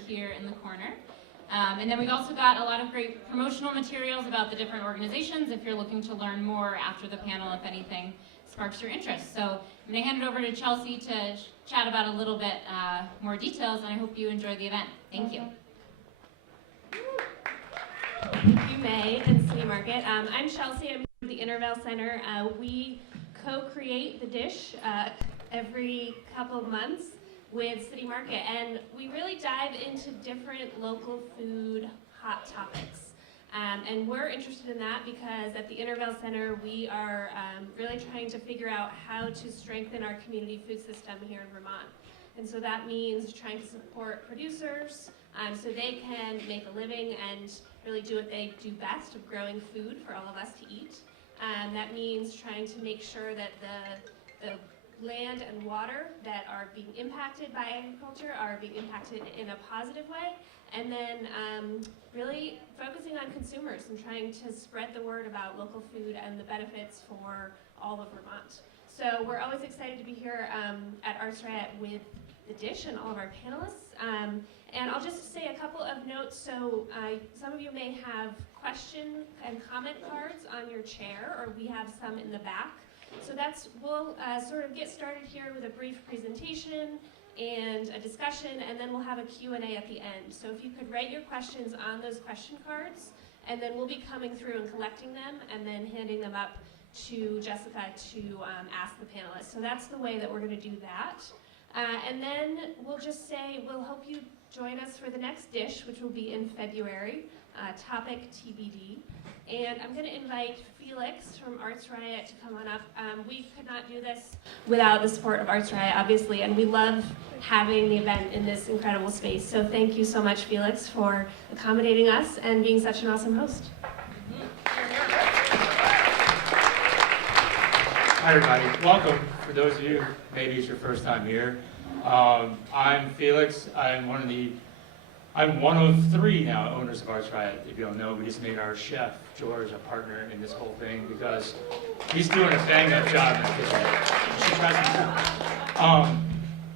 here in the corner. And then we've also got a lot of great promotional materials about the different organizations if you're looking to learn more after the panel, if anything sparks your interest. So I'm going to hand it over to Chelsea to chat about a little bit more details, and I hope you enjoy the event. Thank you. Thank you, May and City Market. I'm Chelsea. I'm here with the Intervale Center. We co-create the dish every couple of months with City Market, and we really dive into different local food hot topics. And we're interested in that because at the Intervale Center we are really trying to figure out how to strengthen our community food system here in Vermont. And so that means trying to support producers so they can make a living and really do what they do best of growing food for all of us to eat. That means trying to make sure that the land and water that are being impacted by agriculture are being impacted in a positive way, and then really focusing on consumers and trying to spread the word about local food and the benefits for all of Vermont. So we're always excited to be here at Arts Riot with the dish and all of our panelists. And I'll just say a couple of notes. So some of you may have question and comment cards on your chair, or we have some in the back. So we'll sort of get started here with a brief presentation and a discussion, and then we'll have a Q&A at the end. So if you could write your questions on those question cards, and then we'll be coming through and collecting them and then handing them up to Jessica to ask the panelists. So that's the way that we're going to do that. And then we'll just say we'll hope you join us for the next dish, which will be in February, topic TBD. And I'm going to invite Felix from Arts Riot to come on up. We could not do this without the support of Arts Riot, obviously, and we love having the event in this incredible space. So thank you so much, Felix, for accommodating us and being such an awesome host. Hi everybody, welcome. For those of you, maybe it's your first time here. I'm Felix. I'm one of three now owners of Arts Riot. If you don't know, we just made our chef, George, a partner in this whole thing because he's doing a bang-up job in the kitchen. You should try some food.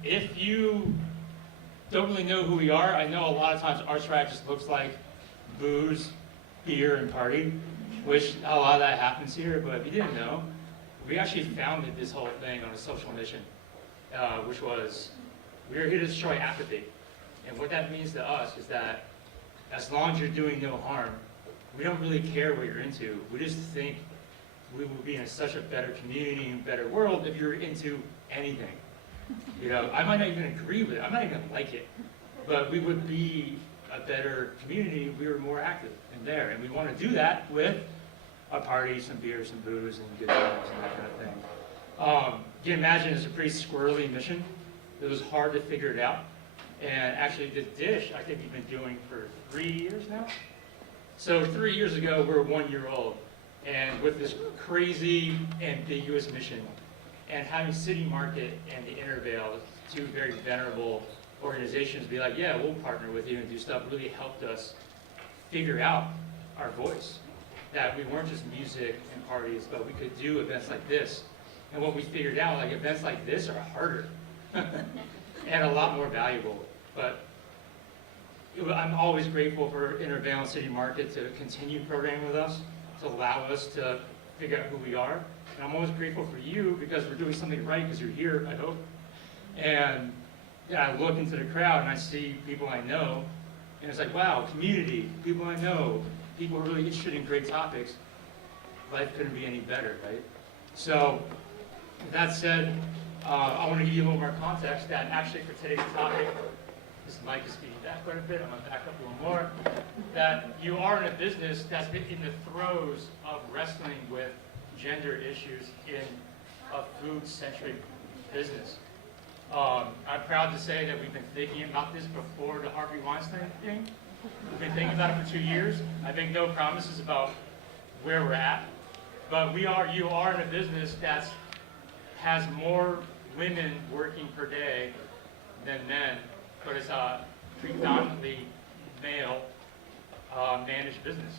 If you don't really know who we are, I know a lot of times Arts Riot just looks like booze, beer, and party, which a lot of that happens here, but if you didn't know, we actually founded this whole thing on a social mission, which was, we are here to destroy apathy. And what that means to us is that as long as you're doing no harm, we don't really care what you're into. We just think we would be in such a better community and better world if you're into anything. You know, I might not even agree with it, I might even like it, but we would be a better community if we were more active in there. And we want to do that with a party, some beer, some booze, and good times and that kind of thing. You can imagine it's a pretty squirrely mission. It was hard to figure it out. And actually the dish, I think we've been doing for 3 years now. So 3 years ago, we were 1 year old. And with this crazy, ambiguous mission, and having City Market and the Intervale, two very venerable organizations, be like, yeah, we'll partner with you and do stuff, really helped us figure out our voice. That we weren't just music and parties, but we could do events like this. And what we figured out, like events like this are harder and a lot more valuable. But I'm always grateful for Intervale and City Market to continue programming with us, to allow us to figure out who we are. And I'm always grateful for you because we're doing something right because you're here, I hope. And yeah, I look into the crowd and I see people I know, and it's like, wow, community, people I know, people are really interested in great topics. Life couldn't be any better, right? So, with that said, I want to give you a little more context that actually for today's topic, this mic is speeding back quite a bit, I'm going to back up a little more, that you are in a business that's been in the throes of wrestling with gender issues in a food-centric business. I'm proud to say that we've been thinking about this before the Harvey Weinstein thing. We've been thinking about it for 2 years. I make no promises about where we're at, but you are in a business that has more women working per day than men, but it's a predominantly male managed business.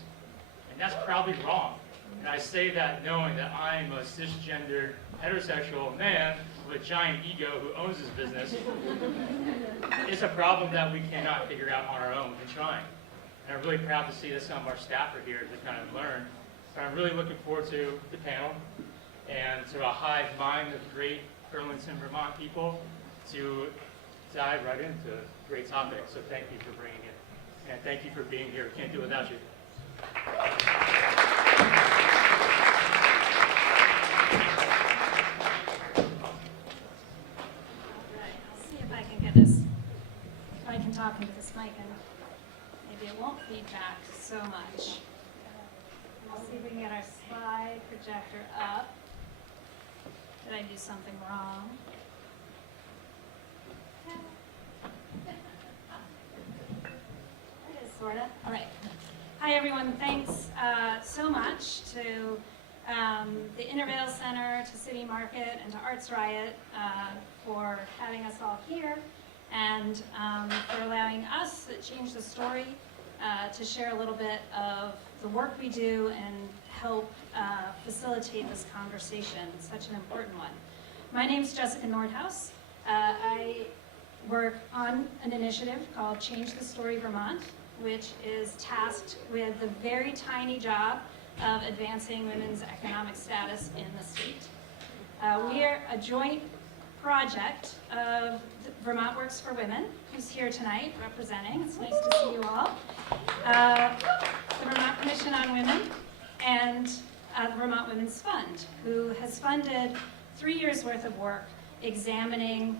And that's probably wrong. And I say that knowing that I'm a cisgendered heterosexual man with a giant ego who owns his business, it's a problem that we cannot figure out on our own and trying. And I'm really proud to see that some of our staff are here to kind of learn. And I'm really looking forward to the panel and to a hive mind of great Burlington, Vermont people to dive right into a great topic. So thank you for bringing it. And thank you for being here. We can't do it without you. I can talk into this mic and maybe it won't feedback so much. We'll see if we can get our slide projector up. Did I do something wrong? It is sorta. All right. Hi everyone. Thanks so much to the Intervale Center, to City Market, and to Arts Riot for having us all here, and for allowing us at Change the Story to share a little bit of the work we do and help facilitate this conversation, such an important one. My name is Jessica Nordhaus. I work on an initiative called Change the Story Vermont, which is tasked with the very tiny job of advancing women's economic status in the state. We are a joint project of Vermont Works for Women, who's here tonight representing. It's nice to see you all. The Vermont Commission on Women and the Vermont Women's Fund, who has funded 3 years worth of work examining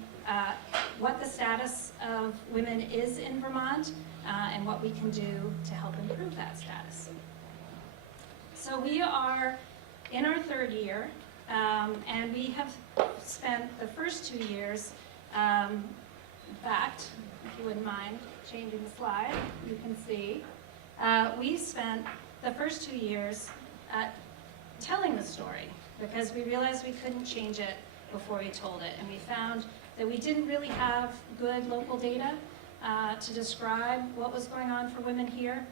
what the status of women is in Vermont and what we can do to help improve that status. So we are in our 3rd year, and we have spent the first 2 years, in fact, if you wouldn't mind changing the slide, you can see, we spent the first 2 years telling the story, because we realized we couldn't change it before we told it, and we found that we didn't really have good local data to describe what was going on for women here.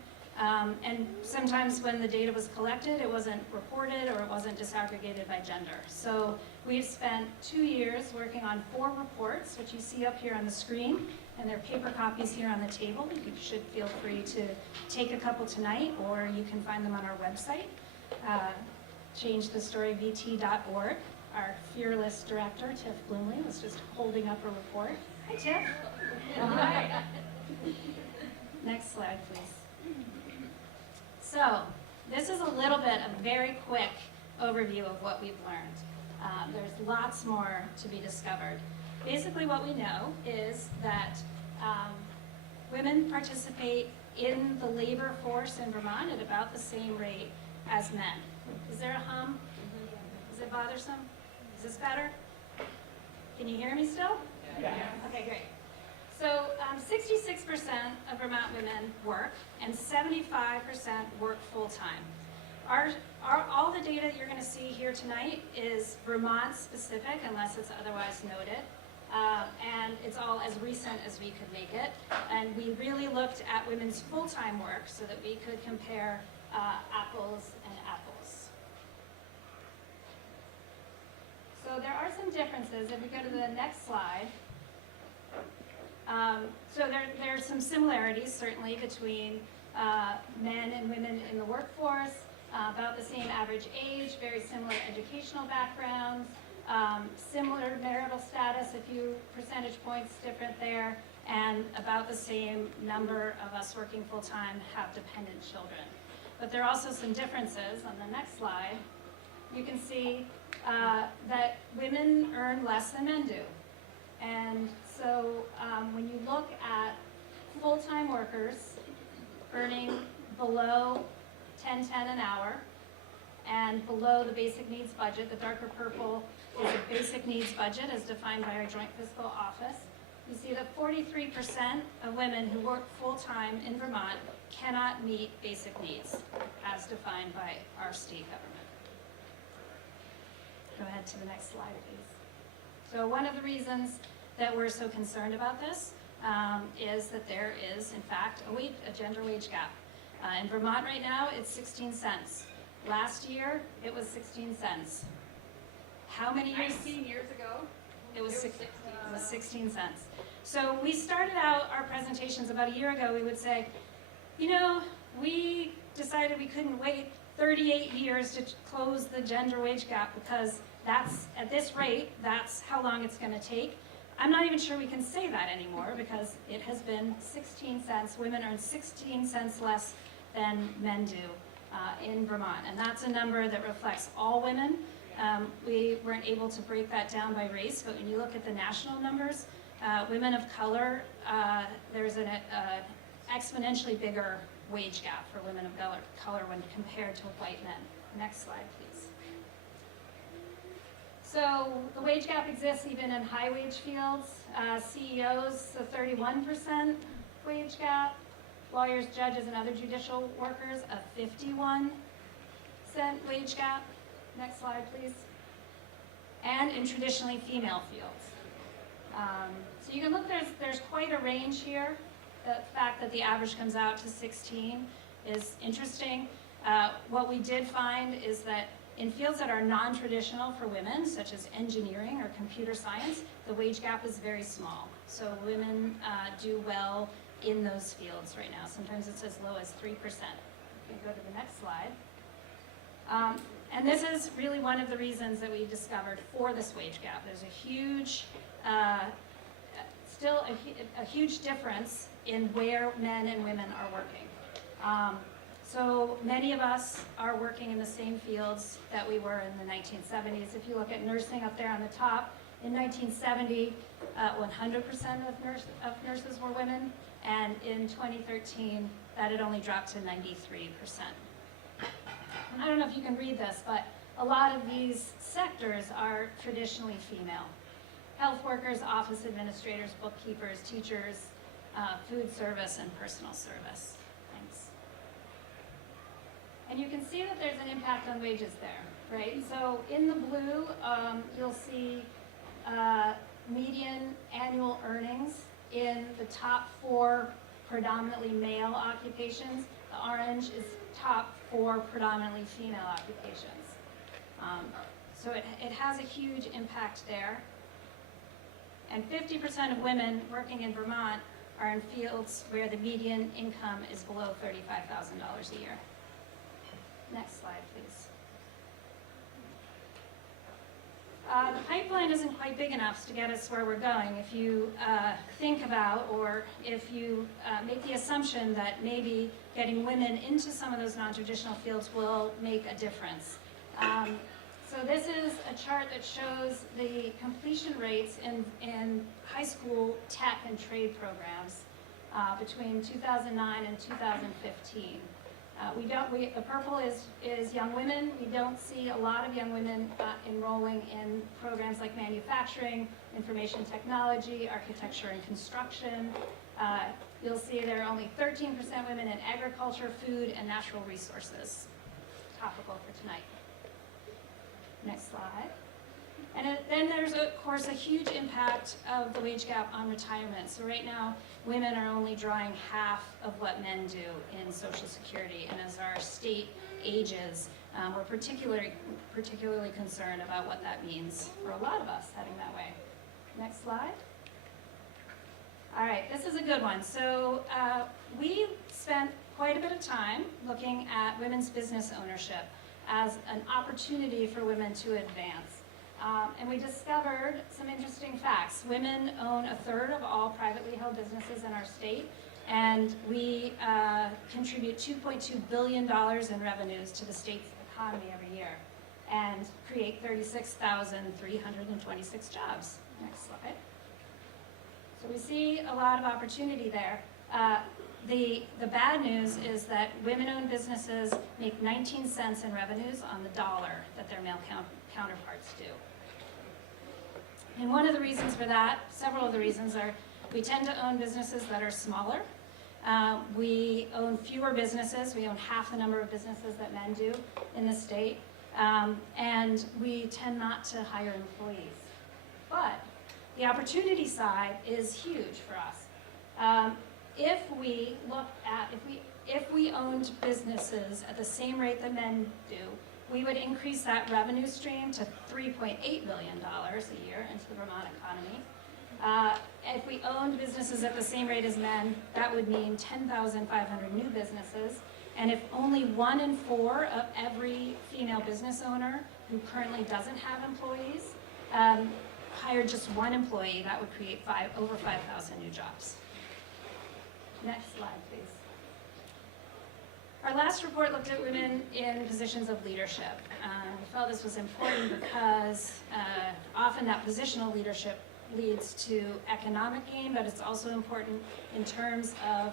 And sometimes when the data was collected, it wasn't reported or it wasn't disaggregated by gender. So we've spent 2 years working on 4 reports, which you see up here on the screen, and there are paper copies here on the table. You should feel free to take a couple tonight, or you can find them on our website, changethestoryvt.org. Our fearless director, Tiff Bloomley, was just holding up a report. Hi, Tiff. All right. Next slide, please. So, this is a little bit, a very quick overview of what we've learned. There's lots more to be discovered. Basically what we know is that women participate in the labor force in Vermont at about the same rate as men. Is there a hum? Is it bothersome? Is this better? Can you hear me still? Yeah. Okay, great. So 66% of Vermont women work, and 75% work full-time. All the data you're going to see here tonight is Vermont specific, unless it's otherwise noted. And it's all as recent as we could make it. And we really looked at women's full-time work so that we could compare apples and apples. So there are some differences. If we go to the next slide. So there are some similarities, certainly, between men and women in the workforce, about the same average age, very similar educational backgrounds, similar marital status, a few percentage points different there, and about the same number of us working full-time have dependent children. But there are also some differences. On the next slide, you can see that women earn less than men do. And so when you look at full-time workers earning below $10.10 an hour and below the basic needs budget, the darker purple is a basic needs budget as defined by our Joint Fiscal Office. You see that 43% of women who work full-time in Vermont cannot meet basic needs as defined by our state government. Go ahead to the next slide, please. So one of the reasons that we're so concerned about this is that there is, in fact, a gender wage gap. In Vermont right now, it's 16 cents. Last year, it was 16 cents. How many years? 19 years ago? It was 16 cents. So we started out our presentations about a year ago. We would say, you know, we decided we couldn't wait 38 years to close the gender wage gap because that's, at this rate, that's how long it's going to take. I'm not even sure we can say that anymore because it has been 16 cents. Women earn 16 cents less than men do in Vermont. And that's a number that reflects all women. We weren't able to break that down by race, but when you look at the national numbers, women of color, there's an exponentially bigger wage gap for women of color when compared to white men. Next slide, please. So the wage gap exists even in high wage fields. CEOs, a 31% wage gap. Lawyers, judges, and other judicial workers, a 51% wage gap. Next slide, please. And in traditionally female fields. So you can look, there's quite a range here. The fact that the average comes out to 16 is interesting. What we did find is that in fields that are non-traditional for women, such as engineering or computer science, the wage gap is very small. So women do well in those fields right now. Sometimes it's as low as 3%. You can go to the next slide. And this is really one of the reasons that we discovered for this wage gap. There's a huge, still a huge difference in where men and women are working. So many of us are working in the same fields that we were in the 1970s. If you look at nursing up there on the top, in 1970, 100% of nurses were women, and in 2013, that had only dropped to 93%. And I don't know if you can read this, but a lot of these sectors are traditionally female. Health workers, office administrators, bookkeepers, teachers, food service, and personal service. Thanks. And you can see that there's an impact on wages there, right? So in the blue, you'll see median annual earnings in the top 4 predominantly male occupations. The orange is top 4 predominantly female occupations. So it has a huge impact there. And 50% of women working in Vermont are in fields where the median income is below $35,000 a year. Next slide, please. The pipeline isn't quite big enough to get us where we're going. If you think about, or if you make the assumption that maybe getting women into some of those non-traditional fields will make a difference. So this is a chart that shows the completion rates in high school tech and trade programs between 2009 and 2015. The purple is young women. We don't see a lot of young women enrolling in programs like manufacturing, information technology, architecture and construction. You'll see there are only 13% women in agriculture, food, and natural resources. Topical for tonight. Next slide. And then there's, of course, a huge impact of the wage gap on retirement. So right now, women are only drawing half of what men do in Social Security. And as our state ages, we're particularly concerned about what that means for a lot of us heading that way. Next slide. All right, this is a good one. So we spent quite a bit of time looking at women's business ownership as an opportunity for women to advance. And we discovered some interesting facts. Women own 1/3 of all privately held businesses in our state, and we contribute $2.2 billion in revenues to the state's economy every year and create 36,326 jobs. Next slide. So we see a lot of opportunity there. The bad news is that women-owned businesses make 19 cents in revenues on the dollar that their male counterparts do. And one of the reasons for that, several of the reasons are, we tend to own businesses that are smaller. We own fewer businesses. We own half the number of businesses that men do in the state. And we tend not to hire employees. But the opportunity side is huge for us. If we owned businesses at the same rate that men do, we would increase that revenue stream to $3.8 billion a year into the Vermont economy. If we owned businesses at the same rate as men, that would mean 10,500 new businesses. And if only 1 in 4 of every female business owner who currently doesn't have employees hired just 1 employee, that would create over 5,000 new jobs. Next slide, please. Our last report looked at women in positions of leadership. We felt this was important because often that positional leadership leads to economic gain, but it's also important in terms of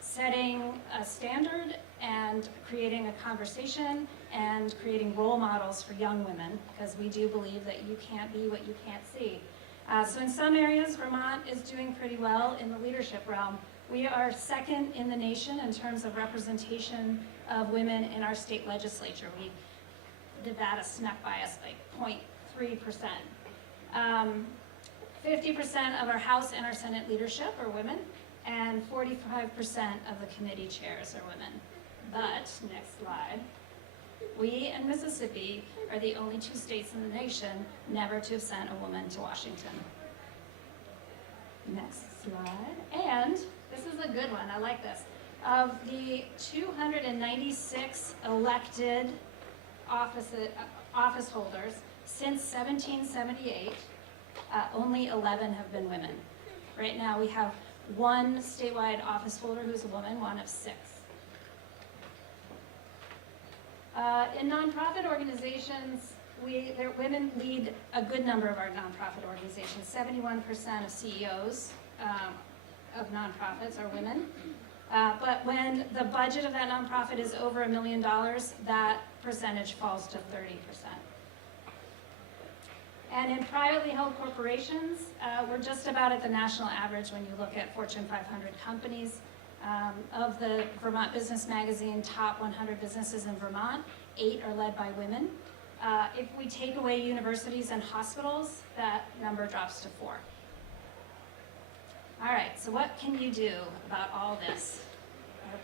setting a standard and creating a conversation and creating role models for young women, because we do believe that you can't be what you can't see. So in some areas, Vermont is doing pretty well in the leadership realm. We are second in the nation in terms of representation of women in our state legislature. Nevada snuck by us like 0.3%. 50% of our House and our Senate leadership are women, and 45% of the committee chairs are women. But, next slide, we and Mississippi are the only 2 states in the nation never to have sent a woman to Washington. Next slide, and this is a good one, I like this. Of the 296 elected office holders since 1778, only 11 have been women. Right now we have 1 statewide office holder who's a woman, 1 of 6. In nonprofit organizations, women lead a good number of our nonprofit organizations. 71% of CEOs of nonprofits are women. But when the budget of that nonprofit is over $1 million, that percentage falls to 30%. And in privately held corporations, we're just about at the national average when you look at Fortune 500 companies. Of the Vermont Business Magazine top 100 businesses in Vermont, 8 are led by women. If we take away universities and hospitals, that number drops to 4. All right, so what can you do about all this?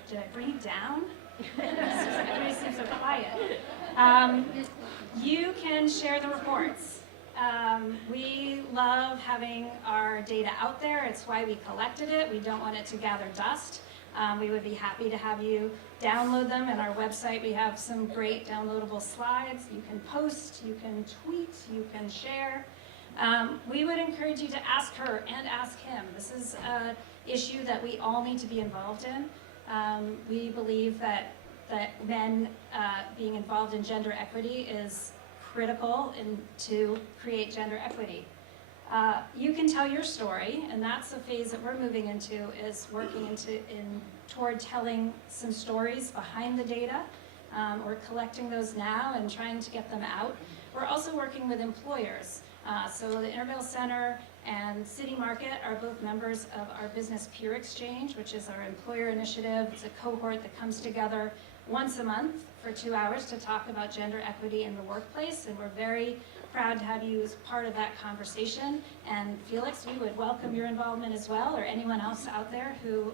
Did I bring you down? Everybody seems so quiet. You can share the reports. We love having our data out there. It's why we collected it. We don't want it to gather dust. We would be happy to have you download them. On our website, we have some great downloadable slides. You can post, you can tweet, you can share. We would encourage you to ask her and ask him. This is an issue that we all need to be involved in. We believe that men being involved in gender equity is critical to create gender equity. You can tell your story, and that's the phase that we're moving into, is working toward telling some stories behind the data. We're collecting those now and trying to get them out. We're also working with employers. So the Intervale Center and City Market are both members of our Business Peer Exchange, which is our employer initiative. It's a cohort that comes together once a month for 2 hours to talk about gender equity in the workplace, and we're very proud to have you as part of that conversation. And Felix, we would welcome your involvement as well, or anyone else out there who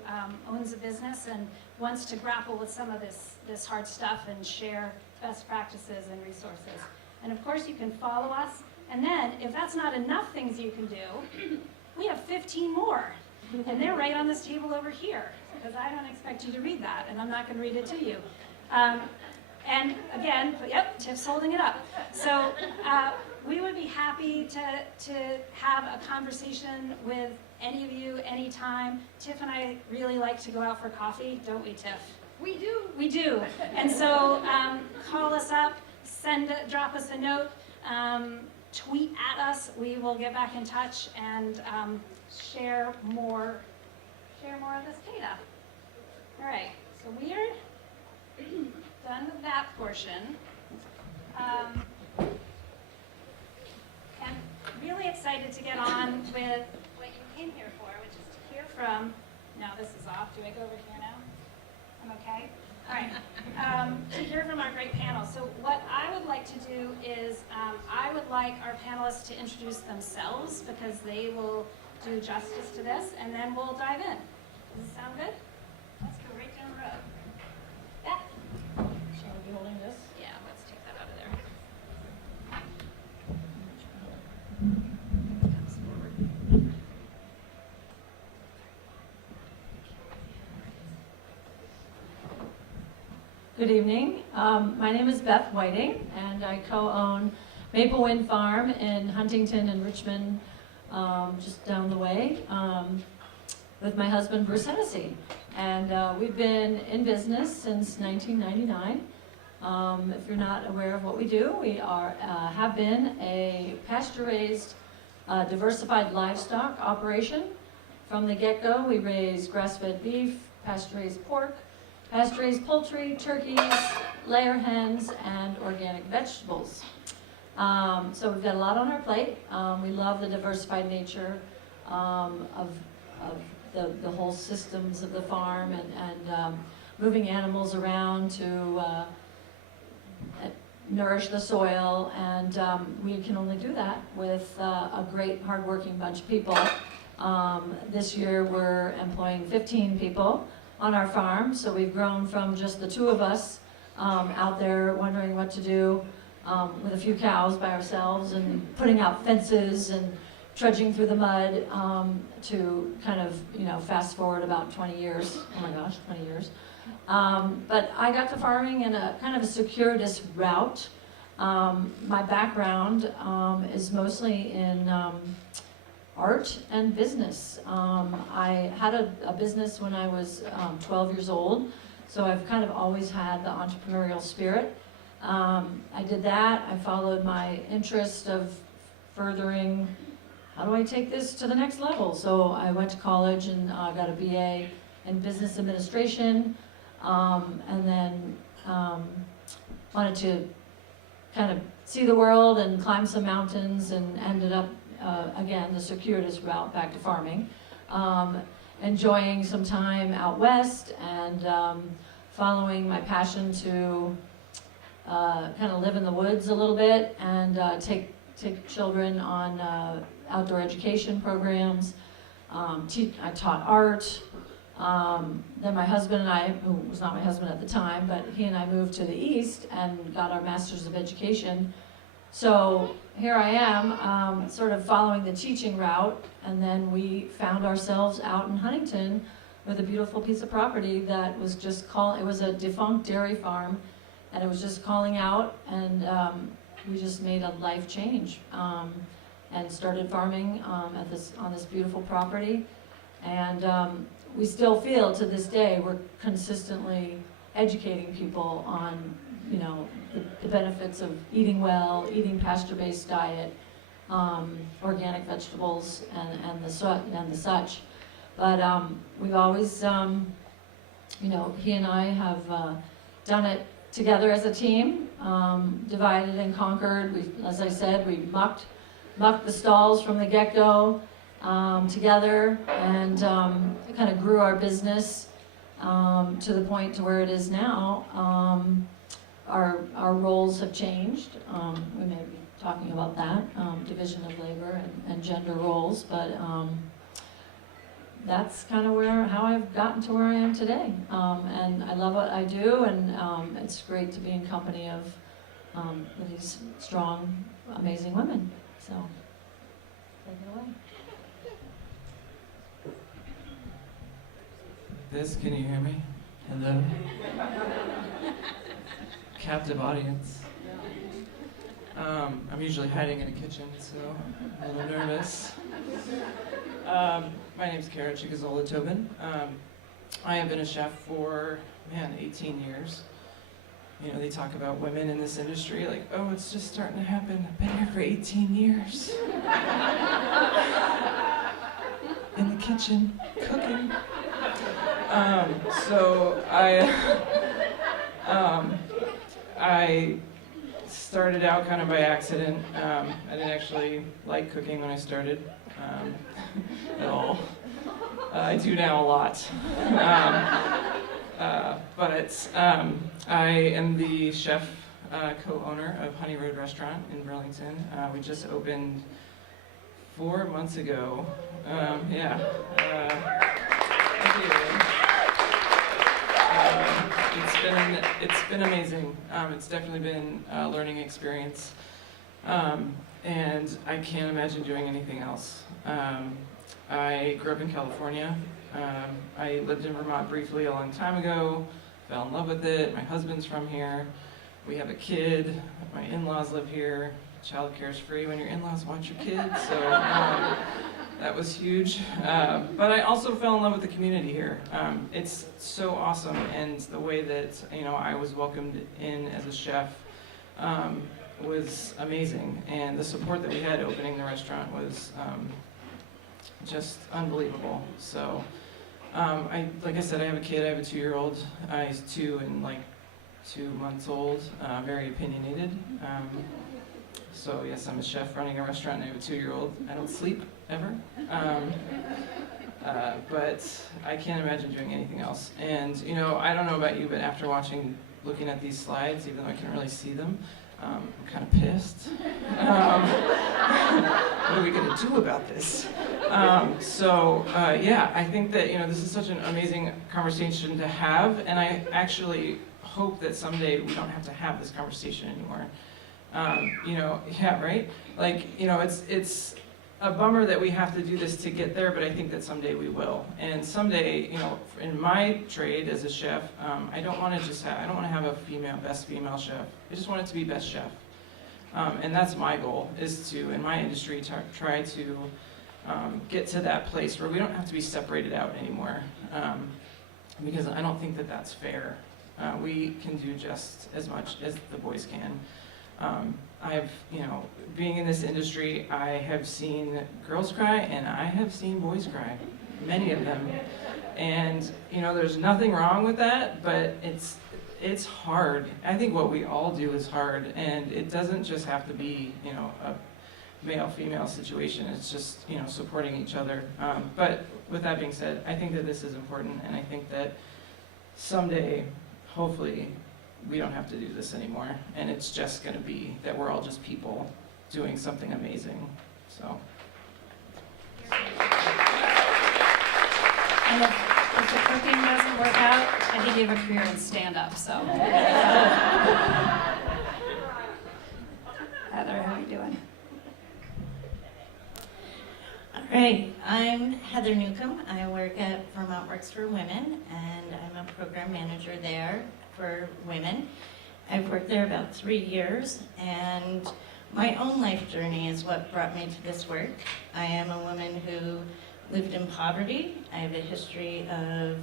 owns a business and wants to grapple with some of this hard stuff and share best practices and resources. And of course, you can follow us. And then, if that's not enough things you can do, we have 15 more. And they're right on this table over here, because I don't expect you to read that, and I'm not going to read it to you. And again, yep, Tiff's holding it up. So we would be happy to have a conversation with any of you anytime. Tiff and I really like to go out for coffee, don't we, Tiff? We do. We do. And so call us up, drop us a note, tweet at us. We will get back in touch and share more of this data. All right, so we're done with that portion. And really excited to get on with what you came here for, which is to hear from, now this is off, do I go over here now? I'm okay? All right, to hear from our great panel. So what I would like to do is, I would like our panelists to introduce themselves, because they will do justice to this, and then we'll dive in. Does it sound good? Let's go right down the road. Yeah. Shall we be holding this? Yeah, let's take that Good evening. My name is Beth Whiting, and I co-own Maple Wind Farm in Huntington and Richmond, just down the way, with my husband Bruce Hennessy. And we've been in business since 1999. If you're not aware of what we do, we have been a pasture-raised, diversified livestock operation. From the get-go, we raise grass-fed beef, pasture-raised pork, pasture-raised poultry, turkeys, layer hens, and organic vegetables. So we've got a lot on our plate. We love the diversified nature of the whole systems of the farm and moving animals around to nourish the soil, and we can only do that with a great hardworking bunch of people. This year we're employing 15 people on our farm, so we've grown from just the two of us out there wondering what to do with a few cows by ourselves and putting out fences and trudging through the mud to kind of, fast forward about 20 years. Oh my gosh, 20 years. But I got to farming in a kind of a circuitous route. My background is mostly in art and business. I had a business when I was 12 years old, so I've kind of always had the entrepreneurial spirit. I did that. I followed my interest of furthering, how do I take this to the next level? So I went to college and got a BA in business administration, and then wanted to kind of see the world and climb some mountains, and ended up, again, the circuitous route back to farming. Enjoying some time out west and following my passion to kind of live in the woods a little bit and take children on outdoor education programs. I taught art. Then my husband and I, who was not my husband at the time, but he and I moved to the east and got our Masters of Education. So here I am, sort of following the teaching route, and then we found ourselves out in Huntington with a beautiful piece of property that was just it was a defunct dairy farm, and it was just calling out, and we just made a life change and started farming on this beautiful property. And we still feel to this day we're consistently educating people on the benefits of eating well, eating pasture-based diet, organic vegetables, and the such. But we've always, he and I have done it together as a team, divided and conquered. As I said, we mucked the stalls from the get-go together, and kind of grew our business to the point to where it is now. Our roles have changed. We may be talking about that, division of labor and gender roles, but that's kind of how I've gotten to where I am today. And I love what I do, and it's great to be in company of these strong, amazing women. So, take it away. Can you hear me? Hello? Captive audience. I'm usually hiding in a kitchen, so I'm a little nervous. My name's Kara Chikazola-Tobin. I have been a chef for, 18 years. They talk about women in this industry like, oh, it's just starting to happen. I've been here for 18 years. In the kitchen, cooking. So I started out kind of by accident. I didn't actually like cooking when I started at all. I do now a lot. But I am the chef, co-owner of Honey Road Restaurant in Burlington. We just opened 4 months ago. Thank you. It's been amazing. It's definitely been a learning experience, and I can't imagine doing anything else. I grew up in California. I lived in Vermont briefly a long time ago. fell in love with it. My husband's from here. We have a kid. My in-laws live here. Childcare is free when your in-laws want your kids, so that was huge. But I also fell in love with the community here. It's so awesome, and the way that I was welcomed in as a chef was amazing, and the support that we had opening the restaurant was just unbelievable. So, like I said, I have a kid. I have a 2-year-old. He's 2 and like 2 months old. Very opinionated. So yes, I'm a chef running a restaurant, and I have a 2-year-old. I don't sleep ever. But I can't imagine doing anything else. And I don't know about you, but after looking at these slides, even though I can't really see them, I'm kind of pissed. What are we going to do about this? Yeah, I think that this is such an amazing conversation to have, and I actually hope that someday we don't have to have this conversation anymore. Yeah, right? Like, it's a bummer that we have to do this to get there, but I think that someday we will. And someday, in my trade as a chef, I don't want to have a best female chef. I just want it to be best chef. And that's my goal, is to, in my industry, try to get to that place where we don't have to be separated out anymore. Because I don't think that that's fair. We can do just as much as the boys can. Being in this industry, I have seen girls cry and I have seen boys cry, many of them. And, there's nothing wrong with that, but it's hard. I think what we all do is hard, and it doesn't just have to be, a male-female situation. It's just, supporting each other. But with that being said, I think that this is important, and I think that someday, hopefully, we don't have to do this anymore, and it's just going to be that we're all just people doing something amazing. So. And if the cooking doesn't work out, I think you have a career in stand-up, so. Heather, how are you doing? All right, I'm Heather Newcomb. I work at Vermont Works for Women, and I'm a program manager there for women. I've worked there about 3 years, and my own life journey is what brought me to this work. I am a woman who lived in poverty. I have a history of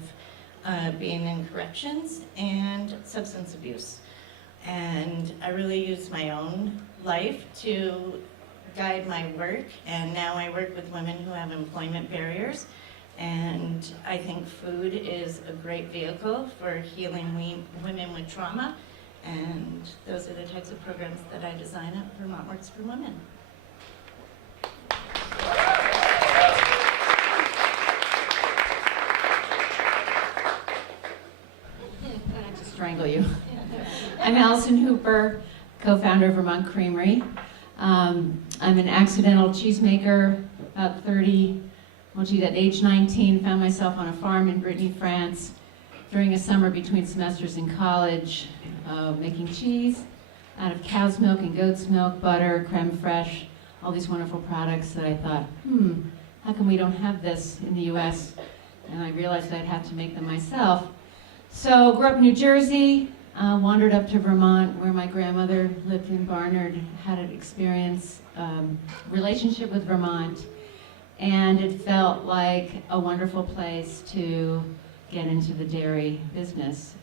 being in corrections and substance abuse. And I really used my own life to guide my work, and now I work with women who have employment barriers. And I think food is a great vehicle for healing women with trauma. And those are the types of programs that I design at Vermont Works for Women. I just strangle you. I'm Allison Hooper, co-founder of Vermont Creamery. I'm an accidental cheesemaker, about 30. At age 19, found myself on a farm in Brittany, France, during a summer between semesters in college, making cheese out of cow's milk and goat's milk, butter, creme fraiche, all these wonderful products that I thought, how come we don't have this in the US? And I realized I'd have to make them myself. So grew up in New Jersey, wandered up to Vermont, where my grandmother lived in Barnard, had an experience, relationship with Vermont, and it felt like a wonderful place to get into the dairy business.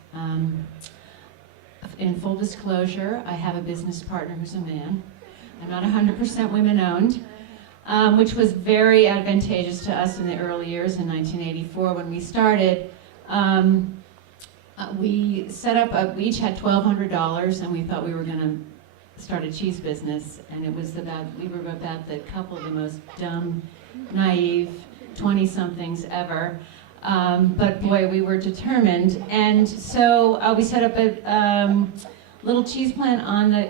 In full disclosure, I have a business partner who's a man. I'm not 100% women-owned, which was very advantageous to us in the early years in 1984 when we started. We set up, we each had $1,200, and we thought we were going to start a cheese business, and we were about the couple of the most dumb, naive 20-somethings ever. But boy, we were determined. And so we set up a little cheese plant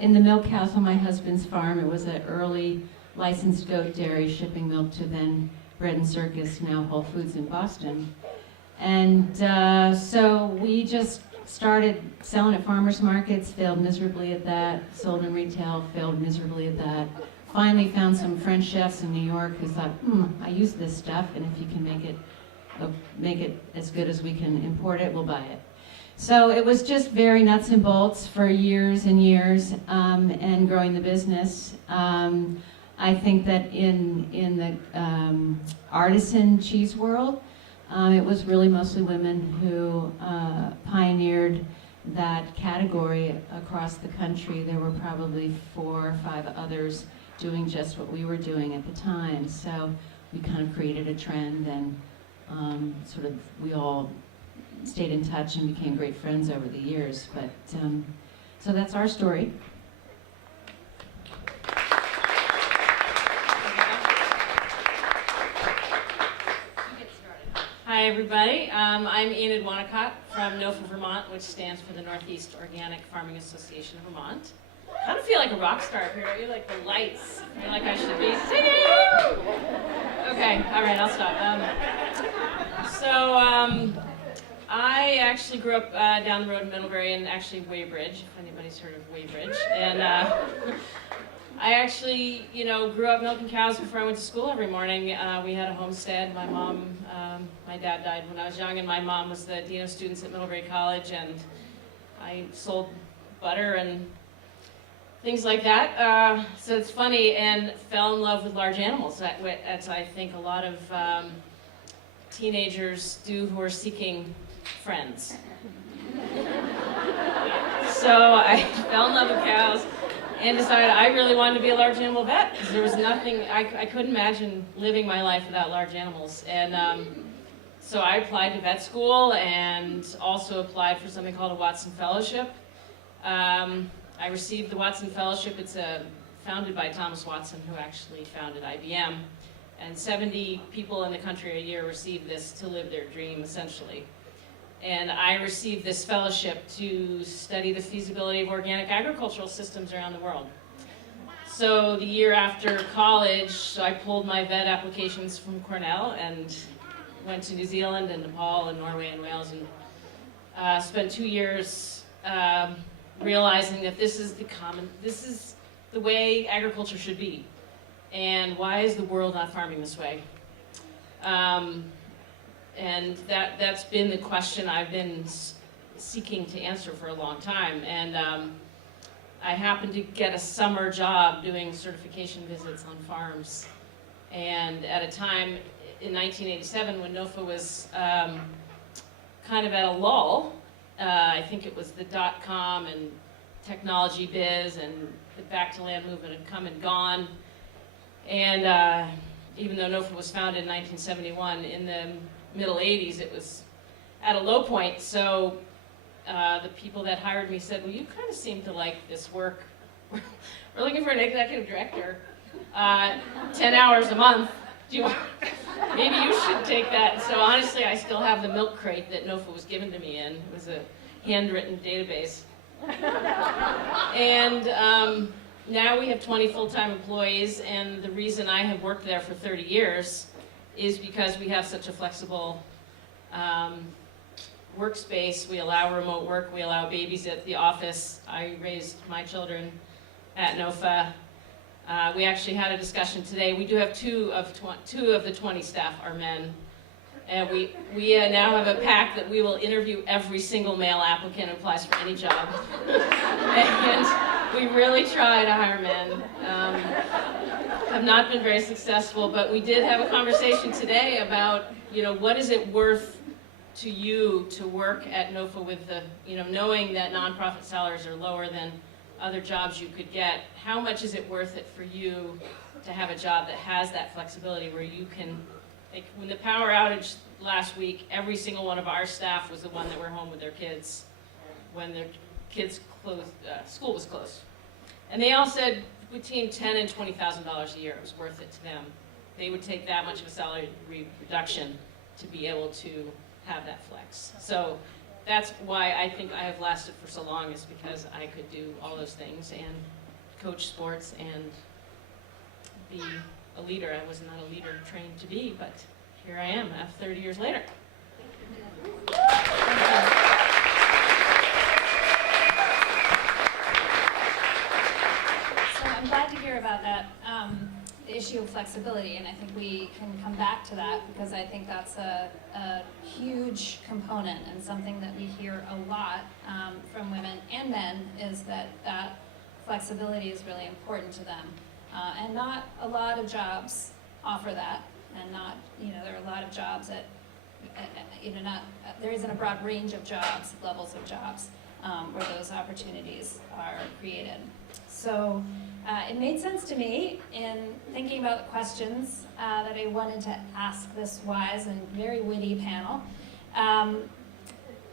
in the milk house on my husband's farm. It was an early licensed goat dairy, shipping milk to then Bread and Circus, now Whole Foods in Boston. And so we just started selling at farmers markets, failed miserably at that, sold in retail, failed miserably at that. Finally found some French chefs in New York who thought, I use this stuff, and if you can make it as good as we can import it, we'll buy it. So it was just very nuts and bolts for years and years, and growing the business. I think that in the artisan cheese world, it was really mostly women who pioneered that category across the country. There were probably 4 or 5 others doing just what we were doing at the time. So we kind of created a trend, and sort of we all stayed in touch and became great friends over the years. But so that's our story. Hi, everybody. I'm Enid Wanacott from NOFA, Vermont, which stands for the Northeast Organic Farming Association of Vermont. I kind of feel like a rock star up here, don't you? Like the lights. I feel like I should be singing. Okay, all right, I'll stop. I actually grew up down the road in Middlebury, and actually Weybridge, if anybody's heard of Weybridge. And I actually, grew up milking cows before I went to school every morning. We had a homestead. My dad died when I was young, and my mom was the dean of students at Middlebury College, and I sold butter and things like that. So it's funny, and fell in love with large animals, as I think a lot of teenagers do who are seeking friends. So I fell in love with cows and decided I really wanted to be a large animal vet, because there was nothing, I couldn't imagine living my life without large animals. And so I applied to vet school and also applied for something called a Watson Fellowship. I received the Watson Fellowship. It's founded by Thomas Watson, who actually founded IBM. And 70 people in the country a year receive this to live their dream, essentially. And I received this fellowship to study the feasibility of organic agricultural systems around the world. So the year after college, I pulled my vet applications from Cornell and went to New Zealand and Nepal and Norway and Wales, and spent 2 years realizing that this is the way agriculture should be. And why is the world not farming this way? And that's been the question I've been seeking to answer for a long time. And I happened to get a summer job doing certification visits on farms. And at a time in 1987 when NOFA was kind of at a lull, I think it was the .com and technology biz and the back to land movement had come and gone. And even though NOFA was founded in 1971, in the middle 80s, it was at a low point. So the people that hired me said, well, you kind of seem to like this work. We're looking for an executive director, 10 hours a month. Maybe you should take that. So honestly, I still have the milk crate that NOFA was given to me in. It was a handwritten database. And now we have 20 full-time employees, and the reason I have worked there for 30 years is because we have such a flexible workspace. We allow remote work, we allow babies at the office. I raised my children at NOFA. We actually had a discussion today. We do have two of the 20 staff are men. And we now have a pact that we will interview every single male applicant who applies for any job. And we really try to hire men. Have not been very successful, but we did have a conversation today about, what is it worth to you to work at NOFA with the, knowing that nonprofit salaries are lower than other jobs you could get. How much is it worth it for you to have a job that has that flexibility where you can, like when the power outage last week, every single one of our staff was the one that were home with their kids when their kids school was closed. And they all said between $10,000 and $20,000 a year, it was worth it to them. They would take that much of a salary reduction to be able to have that flex. So that's why I think I have lasted for so long, is because I could do all those things and coach sports and be a leader. I was not a leader trained to be, but here I am 30 years later. So I'm glad to hear about that. the issue of flexibility, and I think we can come back to that because I think that's a huge component and something that we hear a lot from women and men is that flexibility is really important to them. And not a lot of jobs offer that, and not, there are a lot of jobs that, there isn't a broad range of jobs, levels of jobs, where those opportunities are created. So it made sense to me in thinking about the questions that I wanted to ask this wise and very witty panel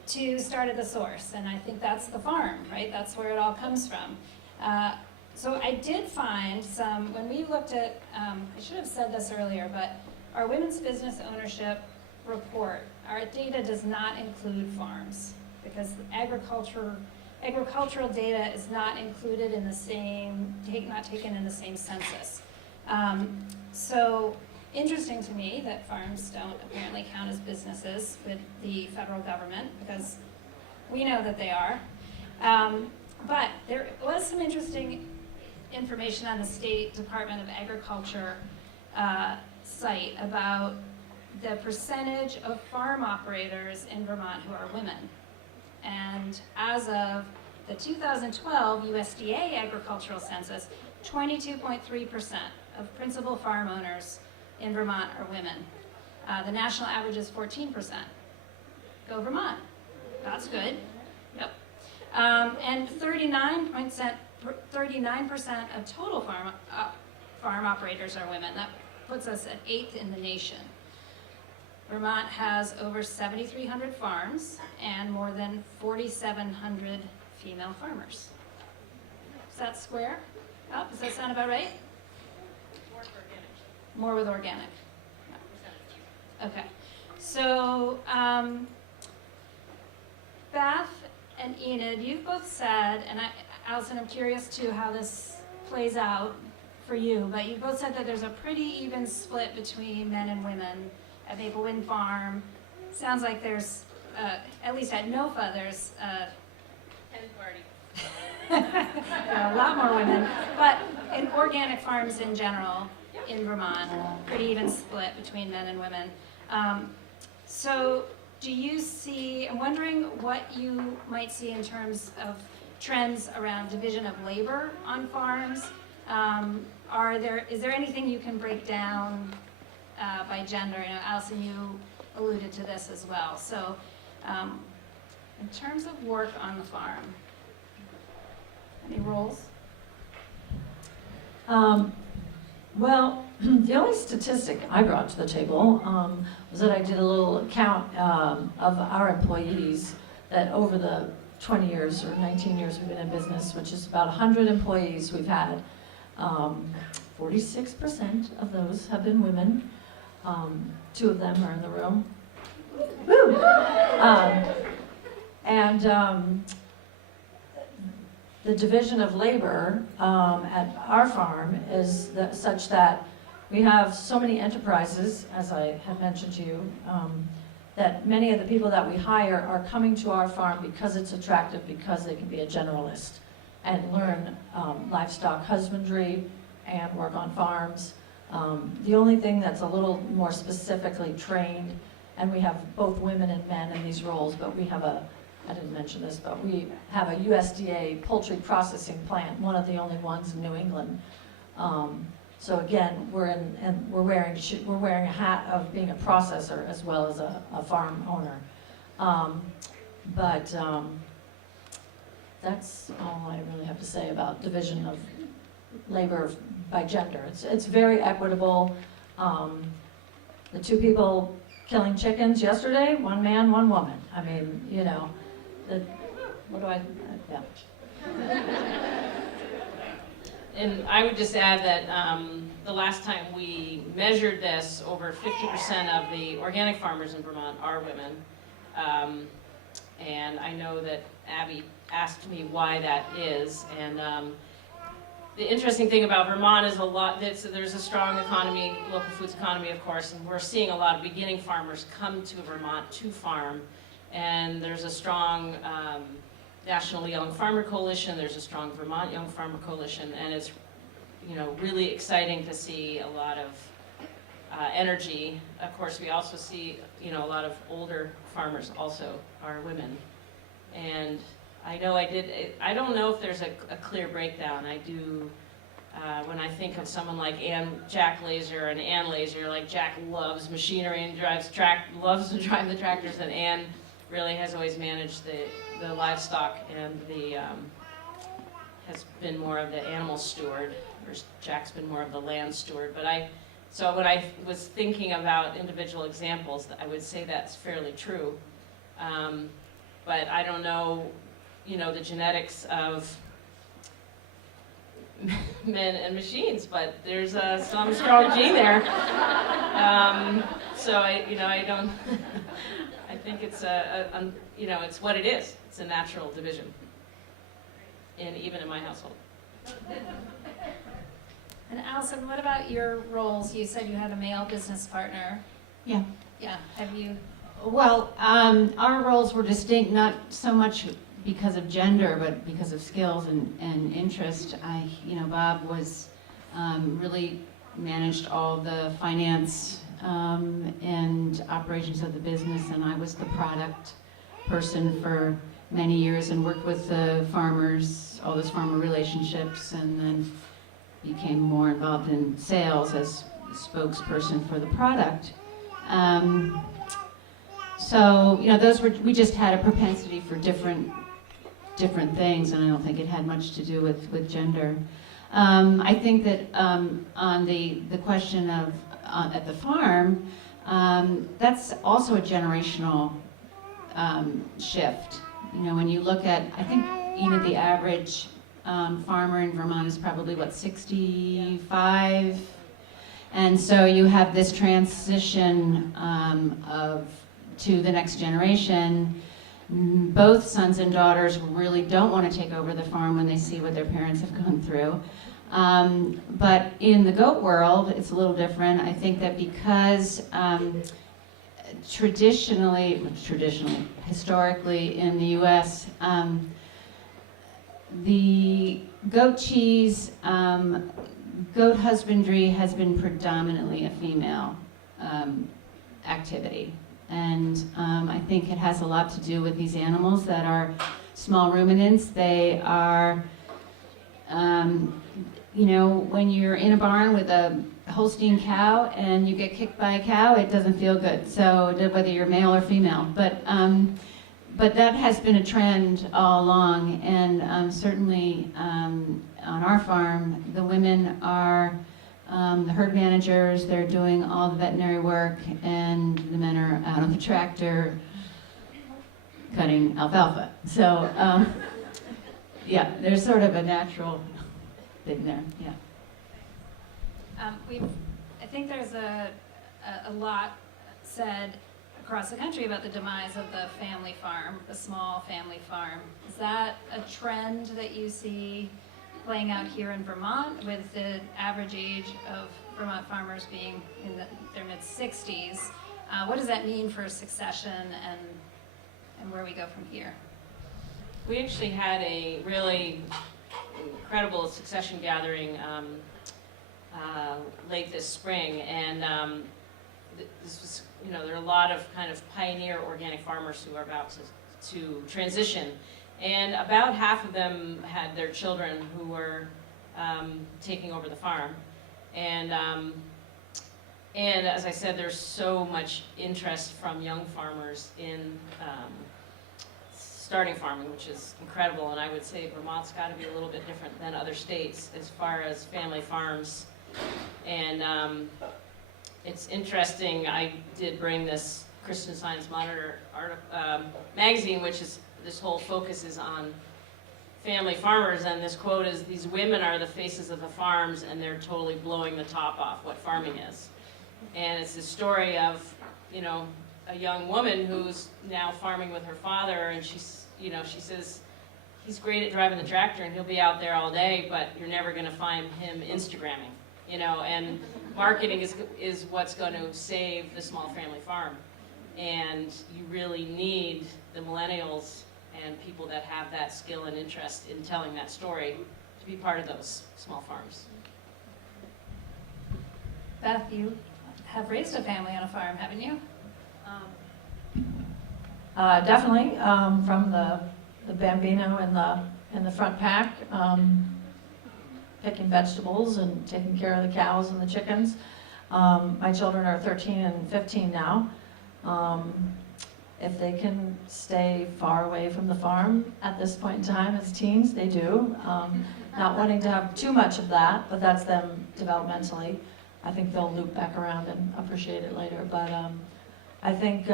to start at the source. And I think that's the farm, right? That's where it all comes from. So I did find some, when we looked at, I should have said this earlier, but our women's business ownership report, our data does not include farms because agricultural data is not included in the same, not taken in the same census. So interesting to me that farms don't apparently count as businesses with the federal government because we know that they are. But there was some interesting information on the State Department of Agriculture site about the percentage of farm operators in Vermont who are women. And as of the 2012 USDA agricultural census, 22.3% of principal farm owners in Vermont are women. The national average is 14%. Go Vermont. That's good. Yep. And 39% of total farm operators are women. That puts us at 8th in the nation. Vermont has over 7,300 farms and more than 4,700 female farmers. Is that square up? Does that sound about right? More with organic. Okay. So, Beth and Enid, you've both said, and Allison, I'm curious too how this plays out for you, but you both said that there's a pretty even split between men and women at Maple Wind Farm. Sounds like there's, at least at NOFA, there's 10 party. a lot more women, but in organic farms in general in Vermont, pretty even split between men and women. So do you see, I'm wondering what you might see in terms of trends around division of labor on farms. Is there anything you can break down by gender? Allison, you alluded to this as well. So in terms of work on the farm, any roles? Well, the only statistic I brought to the table was that I did a little count of our employees that over the 20 years or 19 years we've been in business, which is about 100 employees we've had. 46% of those have been women. 2 of them are in the room. Woo! The division of labor at our farm is such that we have so many enterprises, as I had mentioned to you, that many of the people that we hire are coming to our farm because it's attractive, because they can be a generalist and learn livestock husbandry and work on farms. The only thing that's a little more specifically trained, and we have both women and men in these roles, but we have I didn't mention this, but we have a USDA poultry processing plant, one of the only ones in New England. So again, we're wearing a hat of being a processor as well as a farm owner. That's all I really have to say about division of labor by gender. It's very equitable. The 2 people killing chickens yesterday, 1 man, 1 woman. I mean, yeah. And I would just add that the last time we measured this, over 50% of the organic farmers in Vermont are women. And I know that Abby asked me why that is. And the interesting thing about Vermont is there's a strong economy, local foods economy, of course, and we're seeing a lot of beginning farmers come to Vermont to farm. And there's a strong National Young Farmer Coalition, there's a strong Vermont Young Farmer Coalition, and it's really exciting to see a lot of energy. Of course, we also see, a lot of older farmers also are women. And I know I don't know if there's a clear breakdown. I do, when I think of someone like Jack Laser and Ann Laser, like Jack loves machinery and loves to drive the tractors, and Ann really has always managed the livestock and has been more of the animal steward, whereas Jack's been more of the land steward. So when I was thinking about individual examples, I would say that's fairly true. But I don't know, the genetics of men and machines, but there's some strong gene there. So I don't, I think it's it's what it is. It's a natural division, and even in my household. And Allison, what about your roles? You said you had a male business partner. Yeah. Yeah, have you? Well, our roles were distinct, not so much because of gender, but because of skills and interest. Bob was really managed all the finance and operations of the business, and I was the product person for many years and worked with the farmers, all those farmer relationships, and then became more involved in sales as spokesperson for the product. So, we just had a propensity for different things, and I don't think it had much to do with gender. I think that on the question of at the farm, that's also a generational shift. When you look at, I think even the average farmer in Vermont is probably, 65? And so you have this transition to the next generation. Both sons and daughters really don't want to take over the farm when they see what their parents have gone through. But in the goat world, it's a little different. I think that because historically in the U.S., the goat cheese, goat husbandry has been predominantly a female activity. And I think it has a lot to do with these animals that are small ruminants. They are, when you're in a barn with a Holstein cow and you get kicked by a cow, it doesn't feel good. So whether you're male or female, but that has been a trend all along, and certainly on our farm, the women are the herd managers. They're doing all the veterinary work, and the men are out on the tractor cutting alfalfa. So yeah, there's sort of a natural thing there. Yeah. I think there's a lot said across the country about the demise of the family farm, the small family farm. Is that a trend that you see playing out here in Vermont, with the average age of Vermont farmers being in their mid-60s? What does that mean for succession and where we go from here? We actually had a really incredible succession gathering late this spring, and this was, there are a lot of kind of pioneer organic farmers who are about to transition, and about half of them had their children who were taking over the farm, and as I said, there's so much interest from young farmers in starting farming, which is incredible, and I would say Vermont's got to be a little bit different than other states as far as family farms. And it's interesting, I did bring this Christian Science Monitor magazine, which is, this whole focus is on family farmers, and this quote is, "These women are the faces of the farms, and they're totally blowing the top off what farming is." And it's the story of, a young woman who's now farming with her father, and she says, he's great at driving the tractor and he'll be out there all day, but you're never going to find him Instagramming, and marketing is what's going to save the small family farm. And you really need the millennials and people that have that skill and interest in telling that story to be part of those small farms. Beth, you have raised a family on a farm, haven't you? Definitely, from the Bambino in the front pack, picking vegetables and taking care of the cows and the chickens. My children are 13 and 15 now. If they can stay far away from the farm at this point in time as teens, they do. Not wanting to have too much of that, but that's them developmentally. I think they'll loop back around and appreciate it later. But I think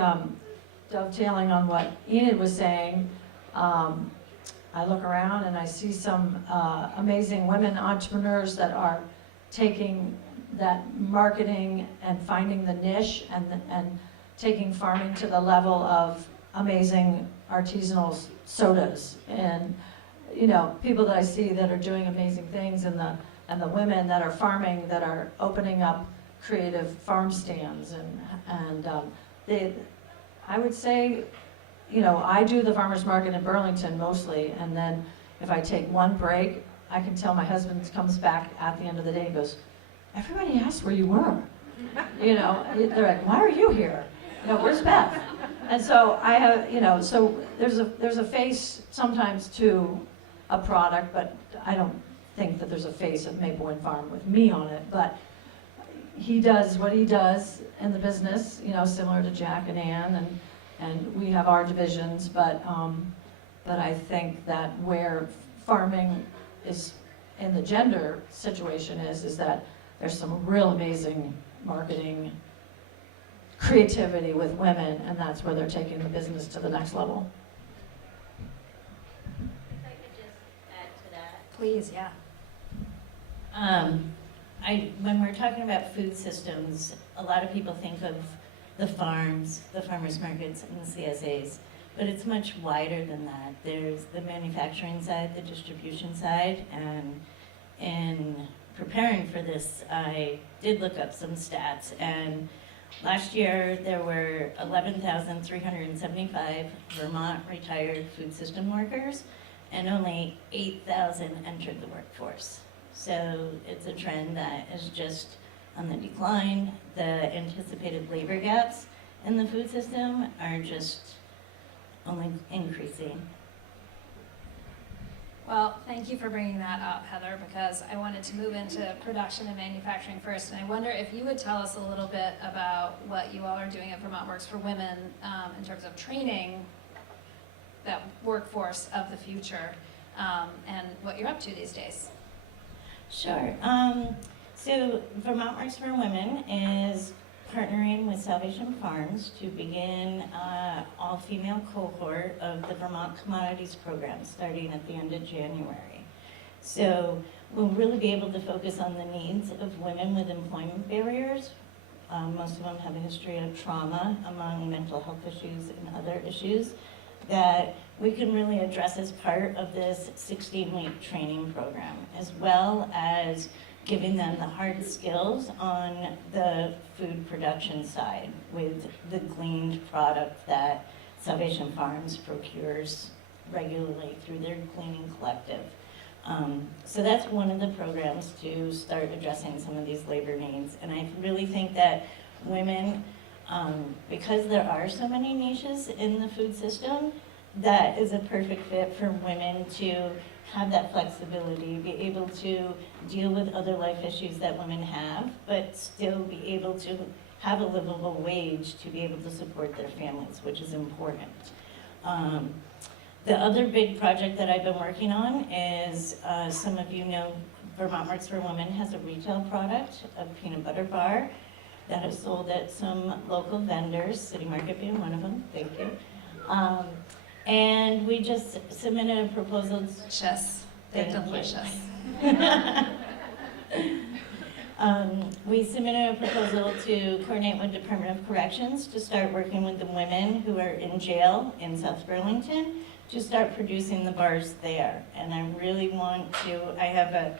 dovetailing on what Enid was saying, I look around and I see some amazing women entrepreneurs that are taking that marketing and finding the niche and taking farming to the level of amazing artisanal sodas. And you know, people that I see that are doing amazing things, and the women that are farming, that are opening up creative farm stands, and I would say, you know, I do the farmers market in Burlington mostly, and then if I take one break, I can tell my husband comes back at the end of the day and goes, everybody asked where you were. You know, they're like, why are you here? You know, where's Beth? And so I have, you know, so there's a face sometimes to a product, but I don't think that there's a face of Maple Wind Farm with me on it. But he does what he does in the business, you know, similar to Jack and Ann, and we have our divisions. But I think that where farming is in the gender situation is that there's some real amazing marketing creativity with women, and that's where they're taking the business to the next level. If I could just add to that. Please, yeah. When we're talking about food systems, a lot of people think of the farms, the farmers markets, and the CSAs, but it's much wider than that. There's the manufacturing side, the distribution side, and in preparing for this, I did look up some stats, and last year there were 11,375 Vermont retired food system workers, and only 8,000 entered the workforce. So it's a trend that is just on the decline. The anticipated labor gaps in the food system are just only increasing. Well, thank you for bringing that up, Heather, because I wanted to move into production and manufacturing first. And I wonder if you would tell us a little bit about what you all are doing at Vermont Works for Women in terms of training that workforce of the future and what you're up to these days. Sure. So Vermont Works for Women is partnering with Salvation Farms to begin all-female cohort of the Vermont Commodities Program starting at the end of January. So we'll really be able to focus on the needs of women with employment barriers. Most of them have a history of trauma, among mental health issues and other issues, that we can really address as part of this 16-week training program, as well as giving them the hard skills on the food production side with the gleaned product that Salvation Farms procures regularly through their gleaning collective. So that's one of the programs to start addressing some of these labor needs. And I really think that women, because there are so many niches in the food system, that is a perfect fit for women to have that flexibility, be able to deal with other life issues that women have, but still be able to have a livable wage to be able to support their families, which is important. The other big project that I've been working on is, some of you know, Vermont Works for Women has a retail product, a peanut butter bar, that is sold at some local vendors, City Market being one of them, thank you. And we just submitted a proposal. Delicious. They're delicious. We submitted a proposal to coordinate with Department of Corrections to start working with the women who are in jail in South Burlington to start producing the bars there. And I really want to, I have a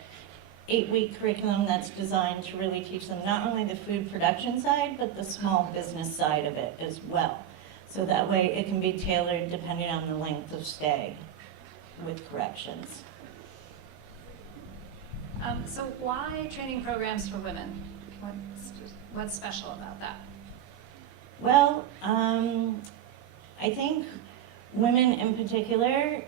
8-week curriculum that's designed to really teach them not only the food production side, but the small business side of it as well. So that way it can be tailored depending on the length of stay with corrections. So why training programs for women? What's What's special about that? Well, I think women in particular,